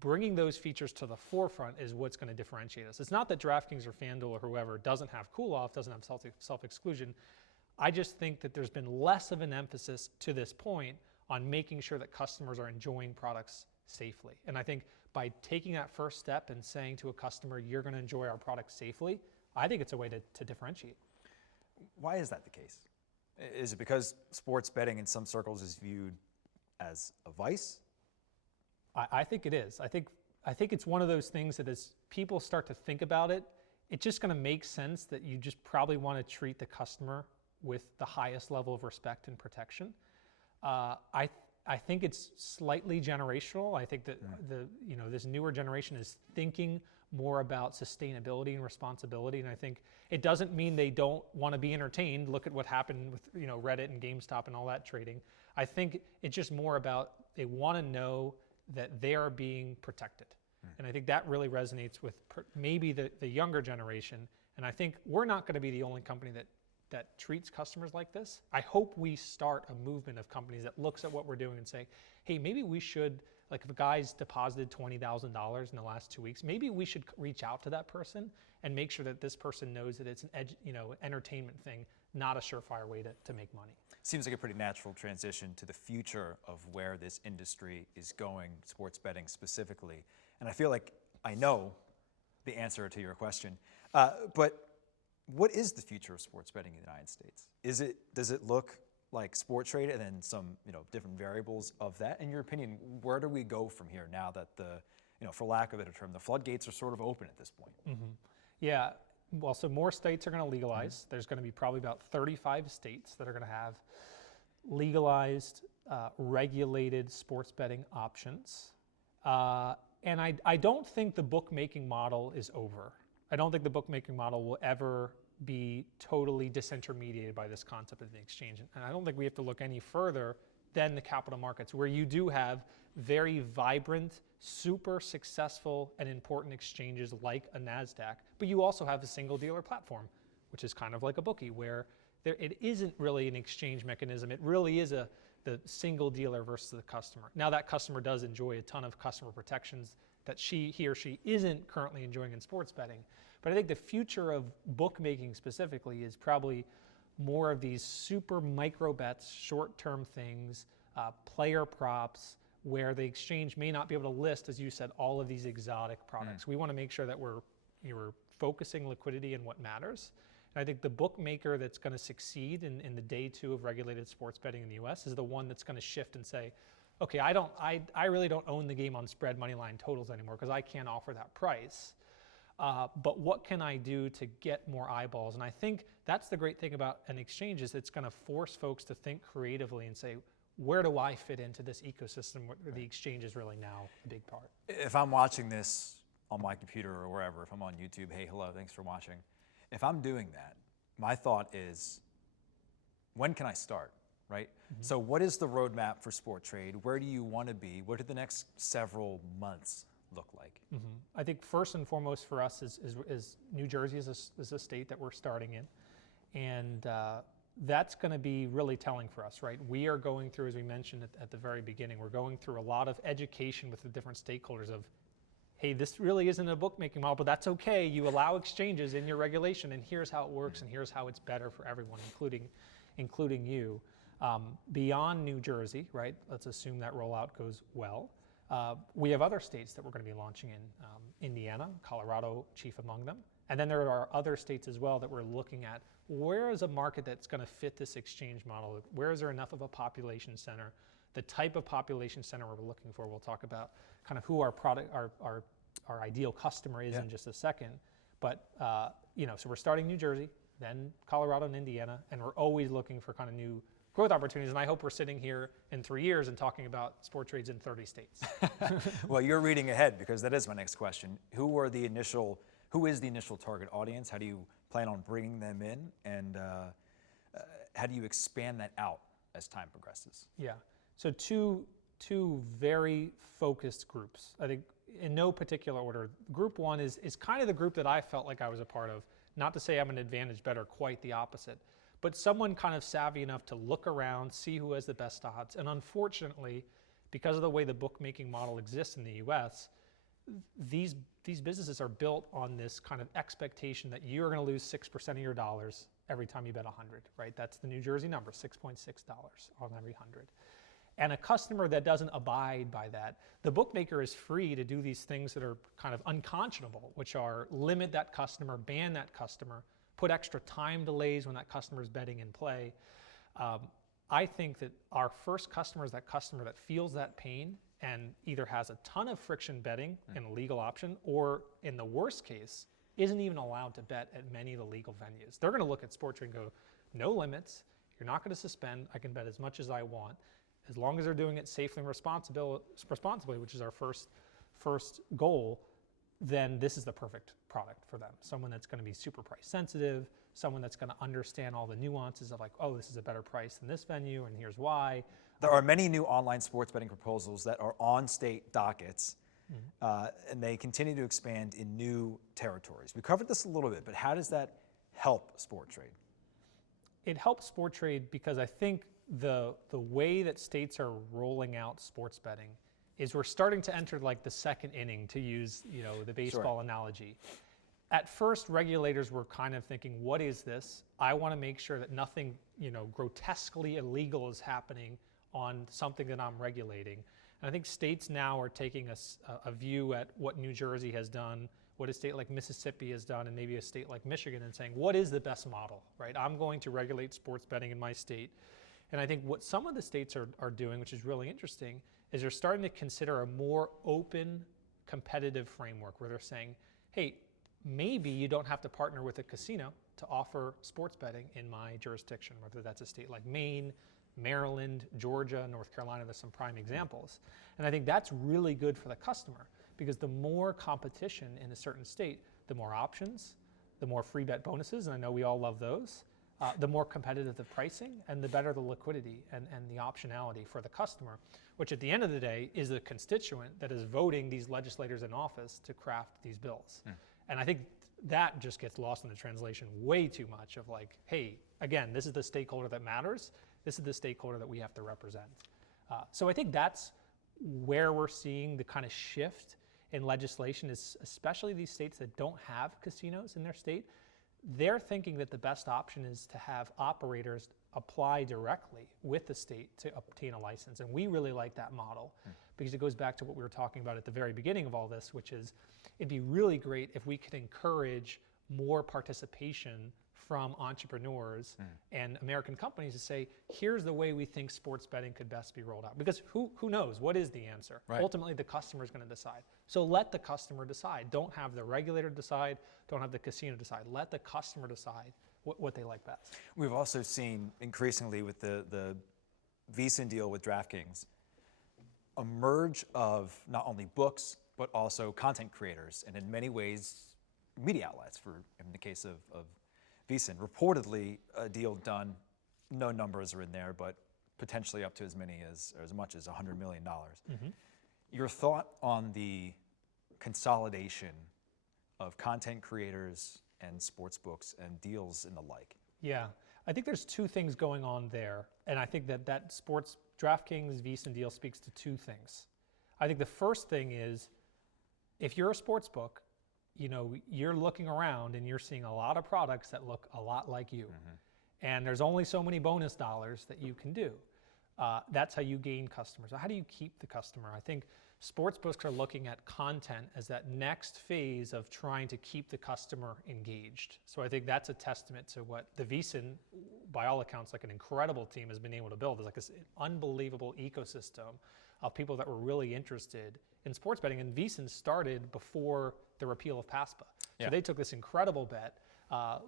bringing those features to the forefront is what's going to differentiate us. It's not that DraftKings or FanDuel or whoever doesn't have cool off, doesn't have self-exclusion. I just think that there's been less of an emphasis to this point on making sure that customers are enjoying products safely. And I think by taking that first step and saying to a customer, you're going to enjoy our product safely, I think it's a way to differentiate. Why is that the case? Is it because sports betting in some circles is viewed as a vice? I think it is. I think it's one of those things that as people start to think about it, it's just going to make sense that you just probably want to treat the customer with the highest level of respect and protection. I think it's slightly generational. I think that this newer generation is thinking more about sustainability and responsibility, and I think it doesn't mean they don't want to be entertained. Look at what happened with Reddit and GameStop and all that trading. I think it's just more about they want to know that they are being protected, and I think that really resonates with maybe the younger generation. And I think we're not going to be the only company that treats customers like this. I hope we start a movement of companies that looks at what we're doing and say, hey, maybe we should, like if a guy's deposited $20,000 in the last 2 weeks, maybe we should reach out to that person and make sure that this person knows that it's an entertainment thing, not a surefire way to make money. Seems like a pretty natural transition to the future of where this industry is going, sports betting specifically. And I feel like I know the answer to your question, but what is the future of sports betting in the United States? Does it look like Sporttrade and then some different variables of that? In your opinion, where do we go from here now that for lack of a better term, the floodgates are sort of open at this point? Mm-hmm. Yeah, well, so more states are going to legalize. Mm-hmm. There's going to be probably about 35 states that are going to have legalized, regulated sports betting options. And I don't think the bookmaking model is over. I don't think the bookmaking model will ever be totally disintermediated by this concept of the exchange. And I don't think we have to look any further than the capital markets, where you do have very vibrant, super successful and important exchanges like a NASDAQ, but you also have a single dealer platform, which is kind of like a bookie, where it isn't really an exchange mechanism. It really is the single dealer versus the customer. Now that customer does enjoy a ton of customer protections that he or she isn't currently enjoying in sports betting. But I think the future of bookmaking specifically is probably more of these super micro bets, short-term things, player props, where the exchange may not be able to list, as you said, all of these exotic products. We want to make sure that we're focusing liquidity in what matters. And I think the bookmaker that's going to succeed in the day two of regulated sports betting in the US is the one that's going to shift and say, okay, I really don't own the game on spread, money line, totals anymore because I can't offer that price. But what can I do to get more eyeballs? And I think that's the great thing about an exchange is it's going to force folks to think creatively and say, where do I fit into this ecosystem where the exchange is really now a big part? If I'm watching this on my computer or wherever, if I'm on YouTube, hey, hello, thanks for watching. If I'm doing that, my thought is, when can I start, right? Mm-hmm. So what is the roadmap for Sporttrade? Where do you want to be? What do the next several months look like? Mm-hmm. I think first and foremost for us is New Jersey is a state that we're starting in. And that's going to be really telling for us, right? We are going through, as we mentioned at the very beginning, we're going through a lot of education with the different stakeholders of, hey, this really isn't a bookmaking model, but that's okay. You allow exchanges in your regulation, and here's how it works, and here's how it's better for everyone, including you. Beyond New Jersey, right? Let's assume that rollout goes well. We have other states that we're going to be launching in, Indiana, Colorado, chief among them. And then there are other states as well that we're looking at. Where is a market that's going to fit this exchange model? Where is there enough of a population center? The type of population center we're looking for. We'll talk about kind of who our ideal customer is in just a second. But so we're starting New Jersey, then Colorado and Indiana, and we're always looking for kind of new growth opportunities. And I hope we're sitting here in 3 years and talking about sport trades in 30 states. Well, you're reading ahead because that is my next question. Who is the initial target audience? How do you plan on bringing them in? And how do you expand that out as time progresses? Yeah. So two very focused groups. I think in no particular order. Group one is kind of the group that I felt like I was a part of. Not to say I'm an advantage bettor, quite the opposite. But someone kind of savvy enough to look around, see who has the best odds. And unfortunately, because of the way the bookmaking model exists in the US, these businesses are built on this kind of expectation that you're going to lose 6% of your dollars every time you bet 100, right? That's the New Jersey number, $6.6 on every 100. And a customer that doesn't abide by that, the bookmaker is free to do these things that are kind of unconscionable, which are limit that customer, ban that customer, put extra time delays when that customer is betting in play. I think that our first customer is that customer that feels that pain and either has a ton of friction betting in a legal option, or in the worst case, isn't even allowed to bet at many of the legal venues. They're going to look at Sporttrade and go, no limits, you're not going to suspend, I can bet as much as I want. As long as they're doing it safely and responsibly, which is our first goal, then this is the perfect product for them. Someone that's going to be super price sensitive, someone that's going to understand all the nuances of like, oh, this is a better price than this venue, and here's why. There are many new online sports betting proposals that are on state dockets, and they continue to expand in new territories. We covered this a little bit, but how does that help Sporttrade? It helps Sporttrade because I think the way that states are rolling out sports betting is we're starting to enter like the second inning, to use the baseball analogy. at first, regulators were kind of thinking, what is this? I want to make sure that nothing, grotesquely illegal is happening on something that I'm regulating. And I think states now are taking a view at what New Jersey has done, what a state like Mississippi has done, and maybe a state like Michigan, and saying, what is the best model, right? I'm going to regulate sports betting in my state. And I think what some of the states are doing, which is really interesting, is they're starting to consider a more open, competitive framework where they're saying, hey, maybe you don't have to partner with a casino to offer sports betting in my jurisdiction, whether that's a state like Maine, Maryland, Georgia, North Carolina. There's some prime examples. And I think that's really good for the customer, because the more competition in a certain state, the more options, the more free bet bonuses, and I know we all love those, the more competitive the pricing, and the better the liquidity and the optionality for the customer, which at the end of the day is the constituent that is voting these legislators in office to craft these bills. And I think that just gets lost in the translation way too much of like, hey, again, this is the stakeholder that matters. This is the stakeholder that we have to represent. So I think that's where we're seeing the kind of shift in legislation, is especially these states that don't have casinos in their state. They're thinking that the best option is to have operators apply directly with the state to obtain a license. And we really like that model because it goes back to what we were talking about at the very beginning of all this, which is it'd be really great if we could encourage more participation from entrepreneurs and American companies to say, here's the way we think sports betting could best be rolled out. Because who knows? What is the answer? Right. Ultimately, the customer is going to decide. So let the customer decide. Don't have the regulator decide. Don't have the casino decide. Let the customer decide what they like best. We've also seen increasingly with the VSiN deal with DraftKings, a merge of not only books, but also content creators, and in many ways, media outlets, in the case of VSiN. Reportedly, a deal done, no numbers are in there, but potentially up to as much as $100 million. Your thought on the consolidation of content creators and sportsbooks and deals and the like? Yeah, I think there's two things going on there, and I think that DraftKings VSiN deal speaks to two things. I think the first thing is, if you're a sportsbook, you're looking around and you're seeing a lot of products that look a lot like you. And there's only so many bonus dollars that you can do. That's how you gain customers. How do you keep the customer? I think sportsbooks are looking at content as that next phase of trying to keep the customer engaged. So I think that's a testament to what the VSiN, by all accounts, like an incredible team has been able to build. It's like this unbelievable ecosystem of people that were really interested in sports betting. And VSiN started before the repeal of PASPA. So they took this incredible bet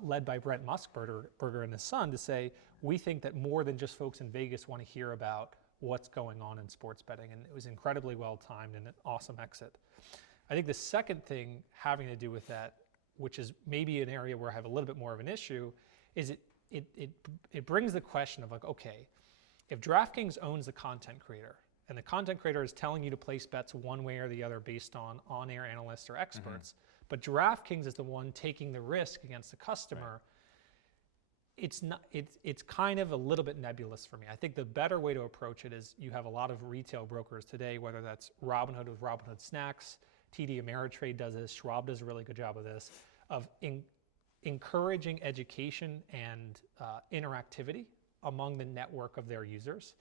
led by Brent Musburger and his son to say, we think that more than just folks in Vegas want to hear about what's going on in sports betting. And it was incredibly well timed and an awesome exit. I think the second thing having to do with that, which is maybe an area where I have a little bit more of an issue, is it brings the question of like, okay, if DraftKings owns the content creator, and the content creator is telling you to place bets one way or the other based on on-air analysts or experts, but DraftKings is the one taking the risk against the customer, it's kind of a little bit nebulous for me. I think the better way to approach it is you have a lot of retail brokers today, whether that's Robinhood with Robinhood Snacks, TD Ameritrade does this, Schwab does a really good job of this, of encouraging education and interactivity among the network of their users.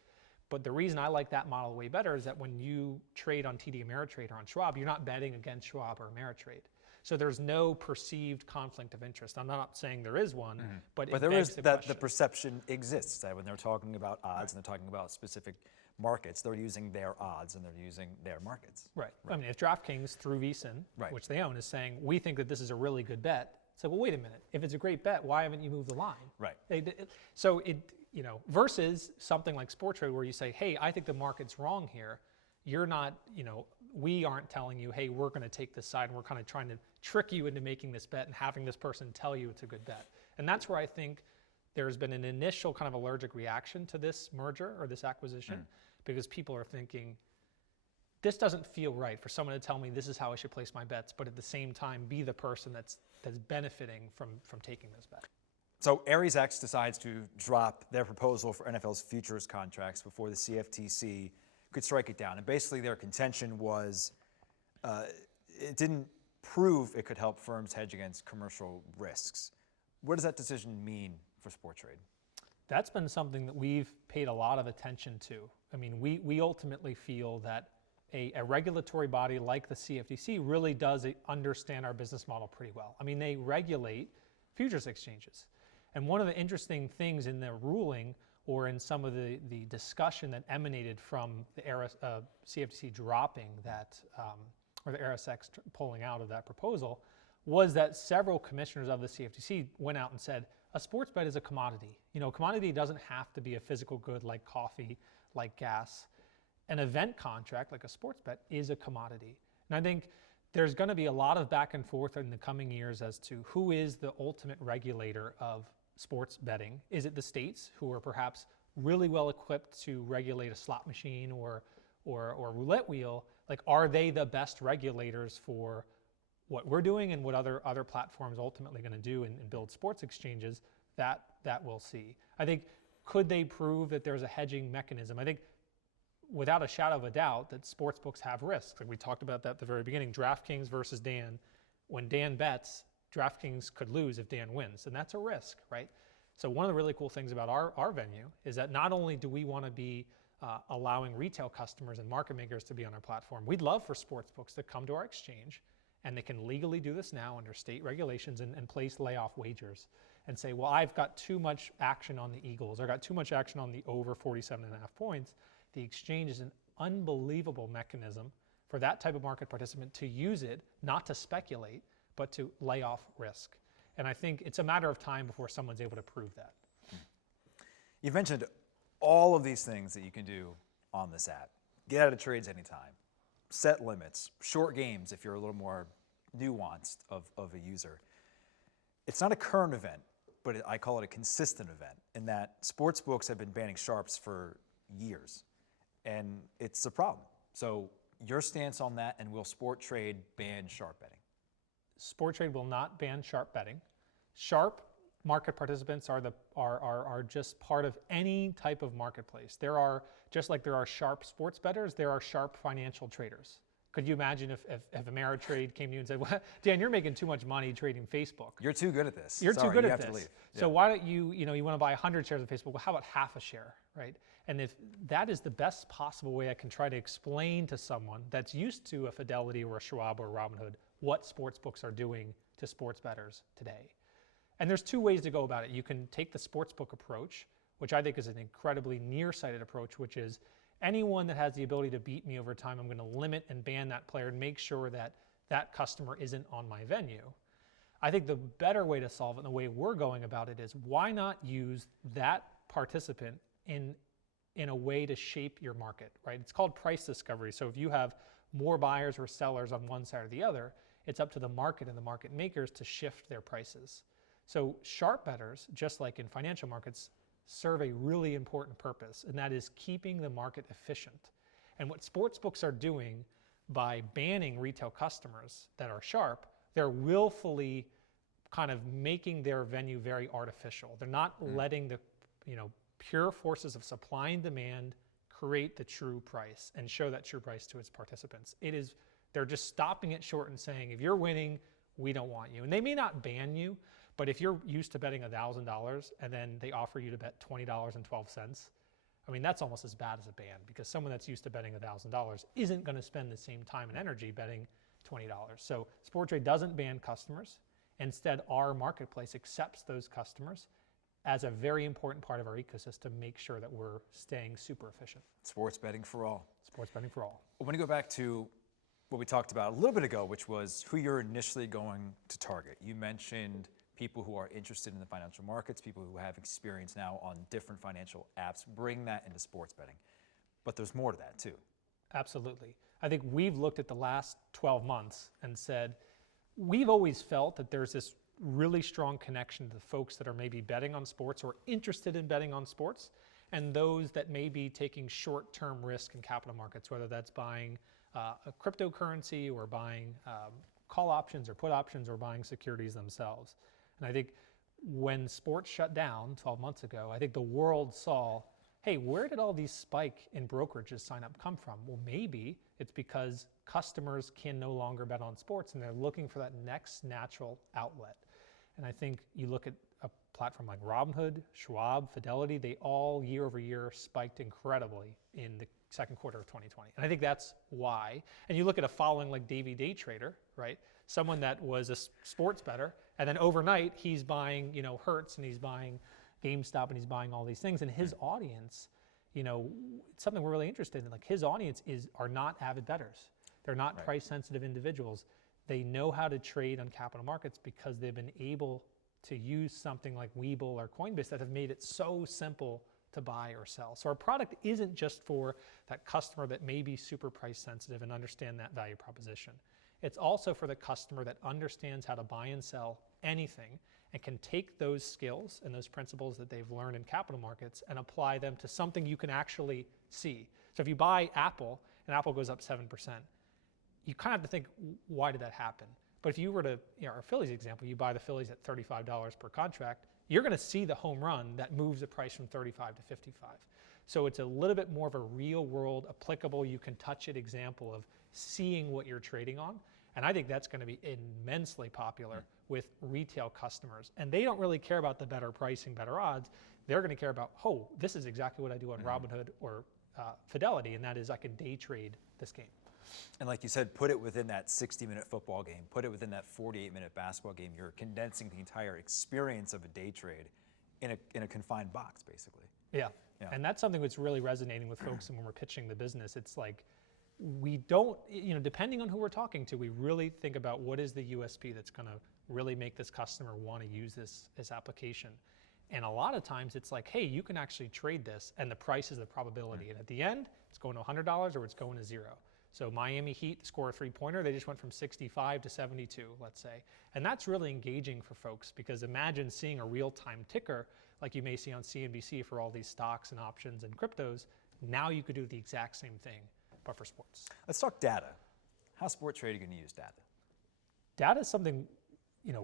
But the reason I like that model way better is that when you trade on TD Ameritrade or on Schwab, you're not betting against Schwab or Ameritrade. So there's no perceived conflict of interest. I'm not saying there is one, but there is that the perception exists that when they're talking about odds and they're talking about specific markets, they're using their odds and they're using their markets. Right. I mean, if DraftKings through VSiN, which they own, is saying, we think that this is a really good bet, it's like, well, wait a minute. If it's a great bet, why haven't you moved the line? Right. Versus something like Sporttrade where you say, hey, I think the market's wrong here. You're not, we aren't telling you, hey, we're going to take this side and we're kind of trying to trick you into making this bet and having this person tell you it's a good bet. And that's where I think there's been an initial kind of allergic reaction to this merger or this acquisition because people are thinking, this doesn't feel right for someone to tell me this is how I should place my bets, but at the same time be the person that's benefiting from taking those bets. So AresX decides to drop their proposal for NFL's futures contracts before the CFTC could strike it down. And basically their contention was it didn't prove it could help firms hedge against commercial risks. What does that decision mean for Sporttrade? That's been something that we've paid a lot of attention to. I mean, we ultimately feel that a regulatory body like the CFTC really does understand our business model pretty well. I mean, they regulate futures exchanges. And one of the interesting things in their ruling or in some of the discussion that emanated from the CFTC dropping that, or the RSX pulling out of that proposal, was that several commissioners of the CFTC went out and said, a sports bet is a commodity. You know, a commodity doesn't have to be a physical good like coffee, like gas. An event contract, like a sports bet, is a commodity. And I think there's going to be a lot of back and forth in the coming years as to who is the ultimate regulator of sports betting. Is it the states, who are perhaps really well equipped to regulate a slot machine or roulette wheel? Like, are they the best regulators for what we're doing and what other platforms ultimately going to do and build sports exchanges? That we'll see. I think, could they prove that there's a hedging mechanism? I think, without a shadow of a doubt, that sportsbooks have risks. Like we talked about that at the very beginning. DraftKings versus Dan. When Dan bets, DraftKings could lose if Dan wins, and that's a risk, right? So one of the really cool things about our venue is that not only do we want to be allowing retail customers and market makers to be on our platform, we'd love for sportsbooks to come to our exchange, and they can legally do this now under state regulations and place layoff wagers and say, well, I've got too much action on the Eagles, or I got too much action on the over 47.5 points. The exchange is an unbelievable mechanism for that type of market participant to use it, not to speculate, but to lay off risk. And I think it's a matter of time before someone's able to prove that. You've mentioned all of these things that you can do on this app. Get out of trades anytime, set limits, short games if you're a little more nuanced of a user. It's not a current event, but I call it a consistent event, in that sportsbooks have been banning sharps for years, and it's a problem. So your stance on that, and will Sporttrade ban sharp betting? Sporttrade will not ban sharp betting. Sharp market participants are just part of any type of marketplace. There are, just like there are sharp sports bettors, there are sharp financial traders. Could you imagine if Ameritrade came to you and said, well, Dan, you're making too much money trading Facebook. You're too good at this. You're Sorry, too good you at have to this. leave. So why don't you want to buy 100 shares of Facebook? Well, how about half a share, right? And if that is the best possible way I can try to explain to someone that's used to a Fidelity or a Schwab or a Robinhood what sports books are doing to sports bettors today. And there's two ways to go about it. You can take the sportsbook approach, which I think is an incredibly nearsighted approach, which is anyone that has the ability to beat me over time, I'm going to limit and ban that player and make sure that that customer isn't on my venue. I think the better way to solve it, and the way we're going about it, is why not use that participant in a way to shape your market, right? It's called price discovery. So if you have more buyers or sellers on one side or the other, it's up to the market and the market makers to shift their prices. So sharp bettors, just like in financial markets, serve a really important purpose, and that is keeping the market efficient. And what sportsbooks are doing by banning retail customers that are sharp, they're willfully kind of making their venue very artificial. They're not letting the pure forces of supply and demand create the true price and show that true price to its participants. They're just stopping it short and saying, if you're winning, we don't want you. And they may not ban you, but if you're used to betting $1,000 and then they offer you to bet $20.12, I mean, that's almost as bad as a ban, because someone that's used to betting $1,000 isn't going to spend the same time and energy betting $20. So Sporttrade doesn't ban customers. Instead, our marketplace accepts those customers as a very important part of our ecosystem, make sure that we're staying super efficient. Sports betting for all. Sports betting for all. I want to go back to what we talked about a little bit ago, which was who you're initially going to target. You mentioned people who are interested in the financial markets, people who have experience now on different financial apps. Bring that into sports betting. But there's more to that too. Absolutely. I think we've looked at the last 12 months and said, we've always felt that there's this really strong connection to the folks that are maybe betting on sports or interested in betting on sports, and those that may be taking short-term risk in capital markets, whether that's buying a cryptocurrency or buying call options or put options or buying securities themselves. And I think when sports shut down 12 months ago, I think the world saw, hey, where did all these spike in brokerages sign up come from? Well, maybe It's because customers can no longer bet on sports and they're looking for that next natural outlet. And I think you look at a platform like Robinhood, Schwab, Fidelity, they all year over year spiked incredibly in the second quarter of 2020. And I think that's why. And you look at a following like Davey Day Trader, right? Someone that was a sports bettor, and then overnight he's buying, Hertz, and he's buying GameStop, and he's buying all these things. And his audience, it's something we're really interested in. Like, his audience are not avid bettors. They're not Right. price sensitive individuals. They know how to trade on capital markets because they've been able to use something like Webull or Coinbase that have made it so simple to buy or sell. So our product isn't just for that customer that may be super price sensitive and understand that value proposition. It's also for the customer that understands how to buy and sell anything and can take those skills and those principles that they've learned in capital markets and apply them to something you can actually see. So if you buy Apple and Apple goes up 7%, you kind of have to think, why did that happen? But if you were to, our Phillies example, you buy the Phillies at $35 per contract, you're going to see the home run that moves the price from 35 to 55. So it's a little bit more of a real world, applicable, you can touch it example of seeing what you're trading on. And I think that's going to be immensely popular with retail customers. And they don't really care about the better pricing, better odds. They're going to care about, this is exactly what I do on Robinhood or Fidelity, and that is I can day trade this game. And like you said, put it within that 60-minute football game, put it within that 48-minute basketball game. You're condensing the entire experience of a day trade in a confined box, basically. Yeah. And that's something that's really resonating with folks. And when we're pitching the business, it's like, we don't, depending on who we're talking to, we really think about what is the USP that's going to really make this customer want to use this application. And a lot of times it's like, hey, you can actually trade this, and the price is the probability. And at the end, it's going to $100 or it's going to zero. So Miami Heat score a three-pointer, they just went from 65 to 72, let's say. And that's really engaging for folks, because imagine seeing a real-time ticker like you may see on CNBC for all these stocks and options and cryptos. Now you could do the exact same thing, but for sports. Let's talk data. How's Sporttrade going to use data? Data is something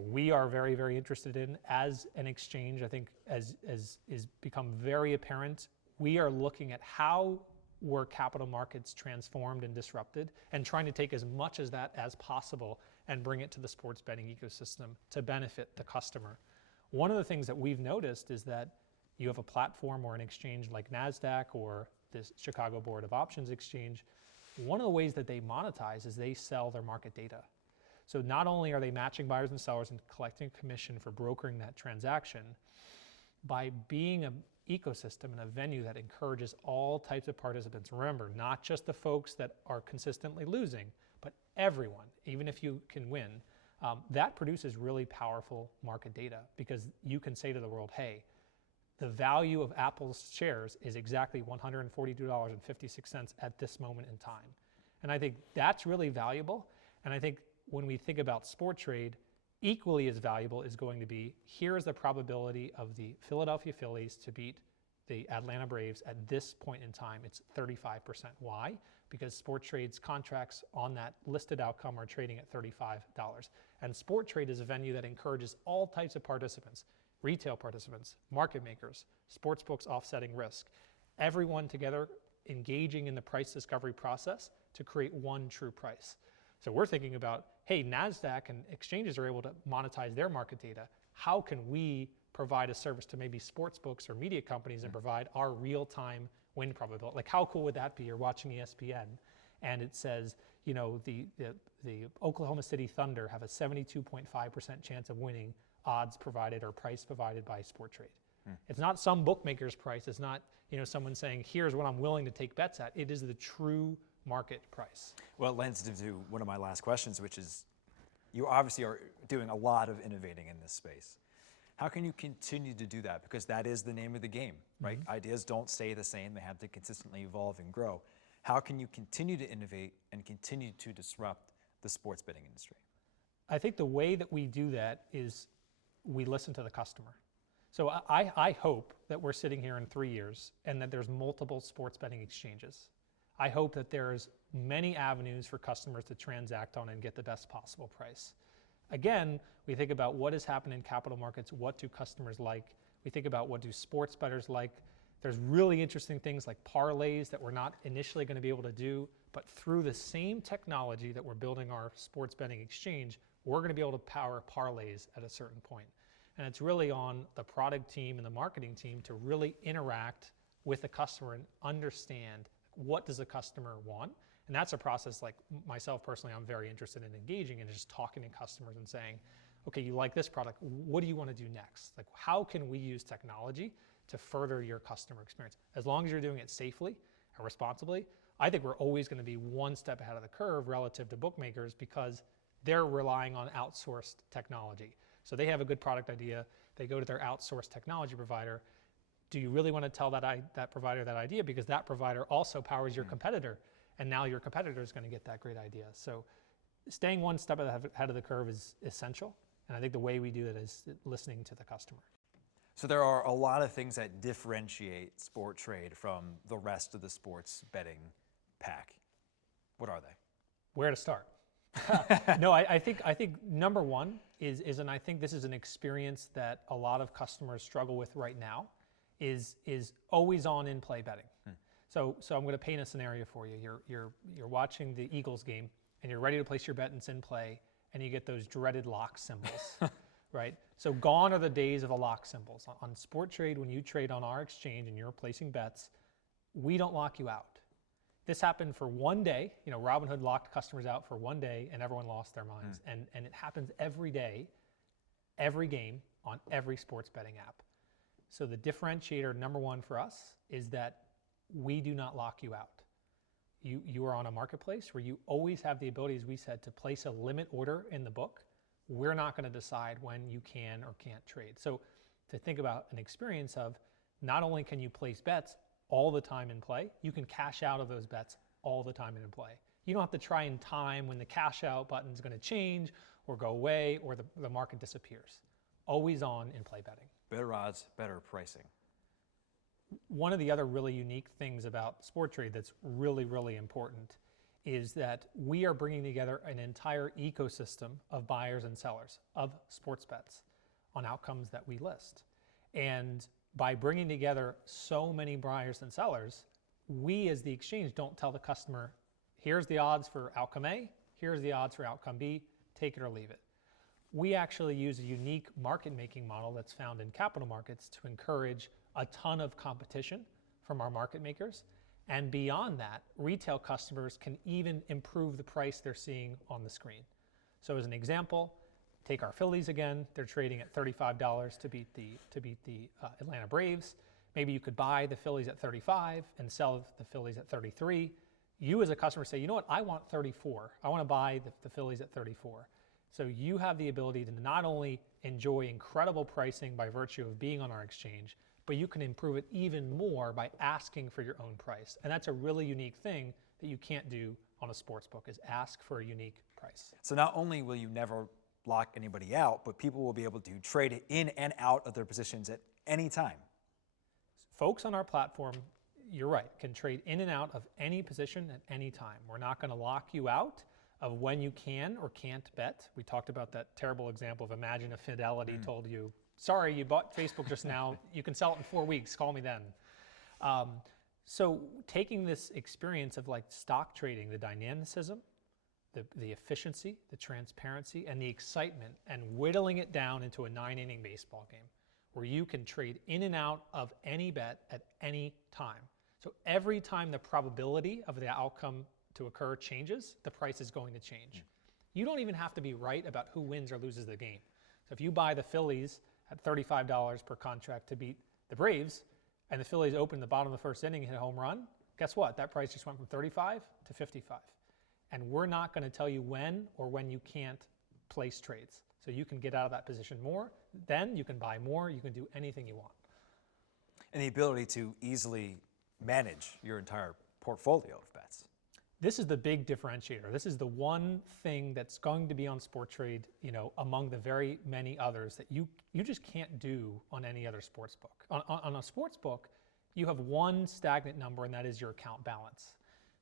we are very, very interested in as an exchange. I think as is become very apparent, we are looking at how were capital markets transformed and disrupted, and trying to take as much as that as possible and bring it to the sports betting ecosystem to benefit the customer. One of the things that we've noticed is that you have a platform or an exchange like NASDAQ or this Chicago Board of Options Exchange. One of the ways that they monetize is they sell their market data. So not only are they matching buyers and sellers and collecting a commission for brokering that transaction, by being an ecosystem and a venue that encourages all types of participants. Remember, not just the folks that are consistently losing, but everyone, even if you can win. That produces really powerful market data, because you can say to the world, hey, the value of Apple's shares is exactly $142.56 at this moment in time. And I think that's really valuable. And I think when we think about Sporttrade, equally as valuable is going to be, here is the probability of the Philadelphia Phillies to beat the Atlanta Braves at this point in time. It's 35%. Why? Because Sporttrade's contracts on that listed outcome are trading at $35. And Sporttrade is a venue that encourages all types of participants, retail participants, market makers, sportsbooks offsetting risk, everyone together engaging in the price discovery process to create one true price. So we're thinking about, hey, NASDAQ and exchanges are able to monetize their market data. How can we provide a service to maybe sportsbooks or media companies and provide our real-time win probability? Like, how cool would that be? You're watching ESPN and it says, the Oklahoma City Thunder have a 72.5% chance of winning, odds provided or price provided by Sporttrade. It's not some bookmaker's price. It's not, someone saying, here's what I'm willing to take bets at. It is the true market price. Well, it lends into one of my last questions, which is, you obviously are doing a lot of innovating in this space. How can you continue to do that? Because that is the name of the game, right? Ideas don't stay the same. They have to consistently evolve and grow. How can you continue to innovate and continue to disrupt the sports betting industry? I think the way that we do that is we listen to the customer. So I hope that we're sitting here in 3 years and that there's multiple sports betting exchanges. I hope that there's many avenues for customers to transact on and get the best possible price. Again, we think about what has happened in capital markets, what do customers like? We think about what do sports bettors like? There's really interesting things like parlays that we're not initially going to be able to do, but through the same technology that we're building our sports betting exchange, we're going to be able to power parlays at a certain point. And it's really on the product team and the marketing team to really interact with the customer and understand what does the customer want. And that's a process, like myself personally, I'm very interested in engaging and just talking to customers and saying, okay, you like this product, what do you want to do next? Like, how can we use technology to further your customer experience? As long as you're doing it safely and responsibly, I think we're always going to be one step ahead of the curve relative to bookmakers because they're relying on outsourced technology. So they have a good product idea, they go to their outsourced technology provider. Do you really want to tell that provider that idea? Because that provider also powers your competitor, and now your competitor is going to get that great idea. So staying one step ahead of the curve is essential, and I think the way we do that is listening to the customer. So there are a lot of things that differentiate Sporttrade from the rest of the sports betting pack. What are they? Where to start? No, I think number one is, and I think this is an experience that a lot of customers struggle with right now, is always on in-play betting. So I'm going to paint a scenario for you. You're watching the Eagles game and you're ready to place your bet and it's in play, and you get those dreaded lock symbols, right? So gone are the days of the lock symbols. On Sporttrade, when you trade on our exchange and you're placing bets, we don't lock you out. This happened for one day. You know, Robinhood locked customers out for one day and everyone lost their minds. And it happens every day, every game, on every sports betting app. So the differentiator number one for us is that we do not lock you out. You are on a marketplace where you always have the ability, as we said, to place a limit order in the book. We're not going to decide when you can or can't trade. So to think about an experience of not only can you place bets all the time in play, you can cash out of those bets all the time in play. You don't have to try and time when the cash out button is going to change or go away or the market disappears. Always on in play betting. Better odds, better pricing. One of the other really unique things about Sporttrade that's really, really important is that we are bringing together an entire ecosystem of buyers and sellers of sports bets on outcomes that we list. And by bringing together so many buyers and sellers, we as the exchange don't tell the customer, here's the odds for outcome A, here's the odds for outcome B, take it or leave it. We actually use a unique market making model that's found in capital markets to encourage a ton of competition from our market makers. And beyond that, retail customers can even improve the price they're seeing on the screen. So as an example, take our Phillies again. They're trading at $35 to beat the Atlanta Braves. Maybe you could buy the Phillies at 35 and sell the Phillies at 33. You as a customer say, you know what, I want 34. I want to buy the Phillies at 34. So you have the ability to not only enjoy incredible pricing by virtue of being on our exchange, but you can improve it even more by asking for your own price. And that's a really unique thing that you can't do on a sportsbook, is ask for a unique price. So not only will you never lock anybody out, but people will be able to trade in and out of their positions at any time. Folks on our platform, you're right, can trade in and out of any position at any time. We're not going to lock you out of when you can or can't bet. We talked about that terrible example of imagine if Fidelity told you, sorry, you bought Facebook just now, you can sell it in 4 weeks, call me then. So taking this experience of like stock trading, the dynamicism, the efficiency, the transparency, and the excitement, and whittling it down into a 9-inning baseball game where you can trade in and out of any bet at any time. So every time the probability of the outcome to occur changes, the price is going to change. You don't even have to be right about who wins or loses the game. So if you buy the Phillies at $35 per contract to beat the Braves, and the Phillies open the bottom of the first inning and hit a home run, guess what? That price just went from 35 to 55. And we're not going to tell you when or when you can't place trades. So you can get out of that position more, then you can buy more, you can do anything you want. And the ability to easily manage your entire portfolio of bets. This is the big differentiator. This is the one thing that's going to be on Sporttrade, you know, among the very many others that you just can't do on any other sports book. On a sports book, you have one stagnant number, and that is your account balance.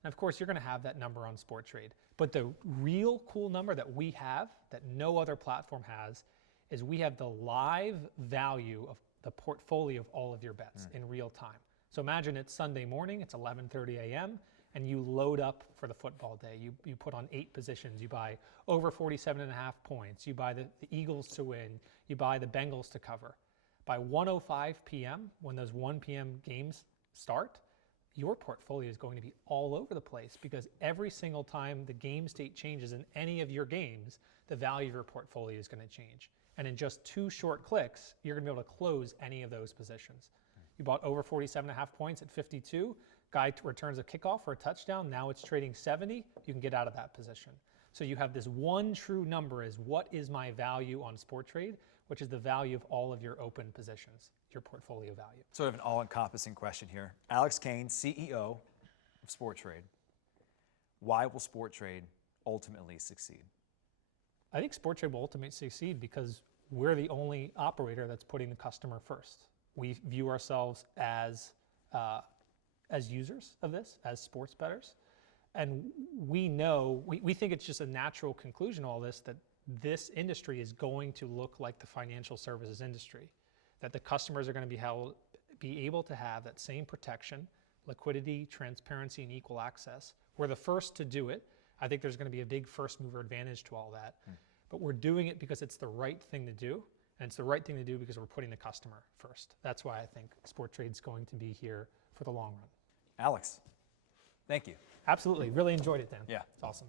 And of course, you're going to have that number on Sporttrade. But the real cool number that we have, that no other platform has, is we have the live value of the portfolio of all of your bets in real time. So imagine it's Sunday morning, it's 11:30 a.m., and you load up for the football day. You put on 8 positions. You buy over 47.5 points. You buy the Eagles to win. You buy the Bengals to cover. By 1:05 p.m., when those 1 p.m. games start, your portfolio is going to be all over the place, because every single time the game state changes in any of your games, the value of your portfolio is going to change. And in just 2 short clicks, you're going to be able to close any of those positions. You bought over 47.5 points at 52. Guy returns a kickoff for a touchdown. Now it's trading 70. You can get out of that position. So you have this one true number is what is my value on Sporttrade, which is the value of all of your open positions, your portfolio value. Sort of an all-encompassing question here. Alex Kane, CEO of Sporttrade. Why will Sporttrade ultimately succeed? I think Sporttrade will ultimately succeed because we're the only operator that's putting the customer first. We view ourselves as users of this, as sports bettors. And we know, we think it's just a natural conclusion of all this, that this industry is going to look like the financial services industry, that the customers are going to be able to have that same protection, liquidity, transparency, and equal access. We're the first to do it. I think there's going to be a big first mover advantage to all that. But we're doing it because it's the right thing to do. And it's the right thing to do because we're putting the customer first. That's why I think Sporttrade's going to be here for the long run. Alex, thank you. Absolutely. Really enjoyed it, Dan. Yeah. It's awesome.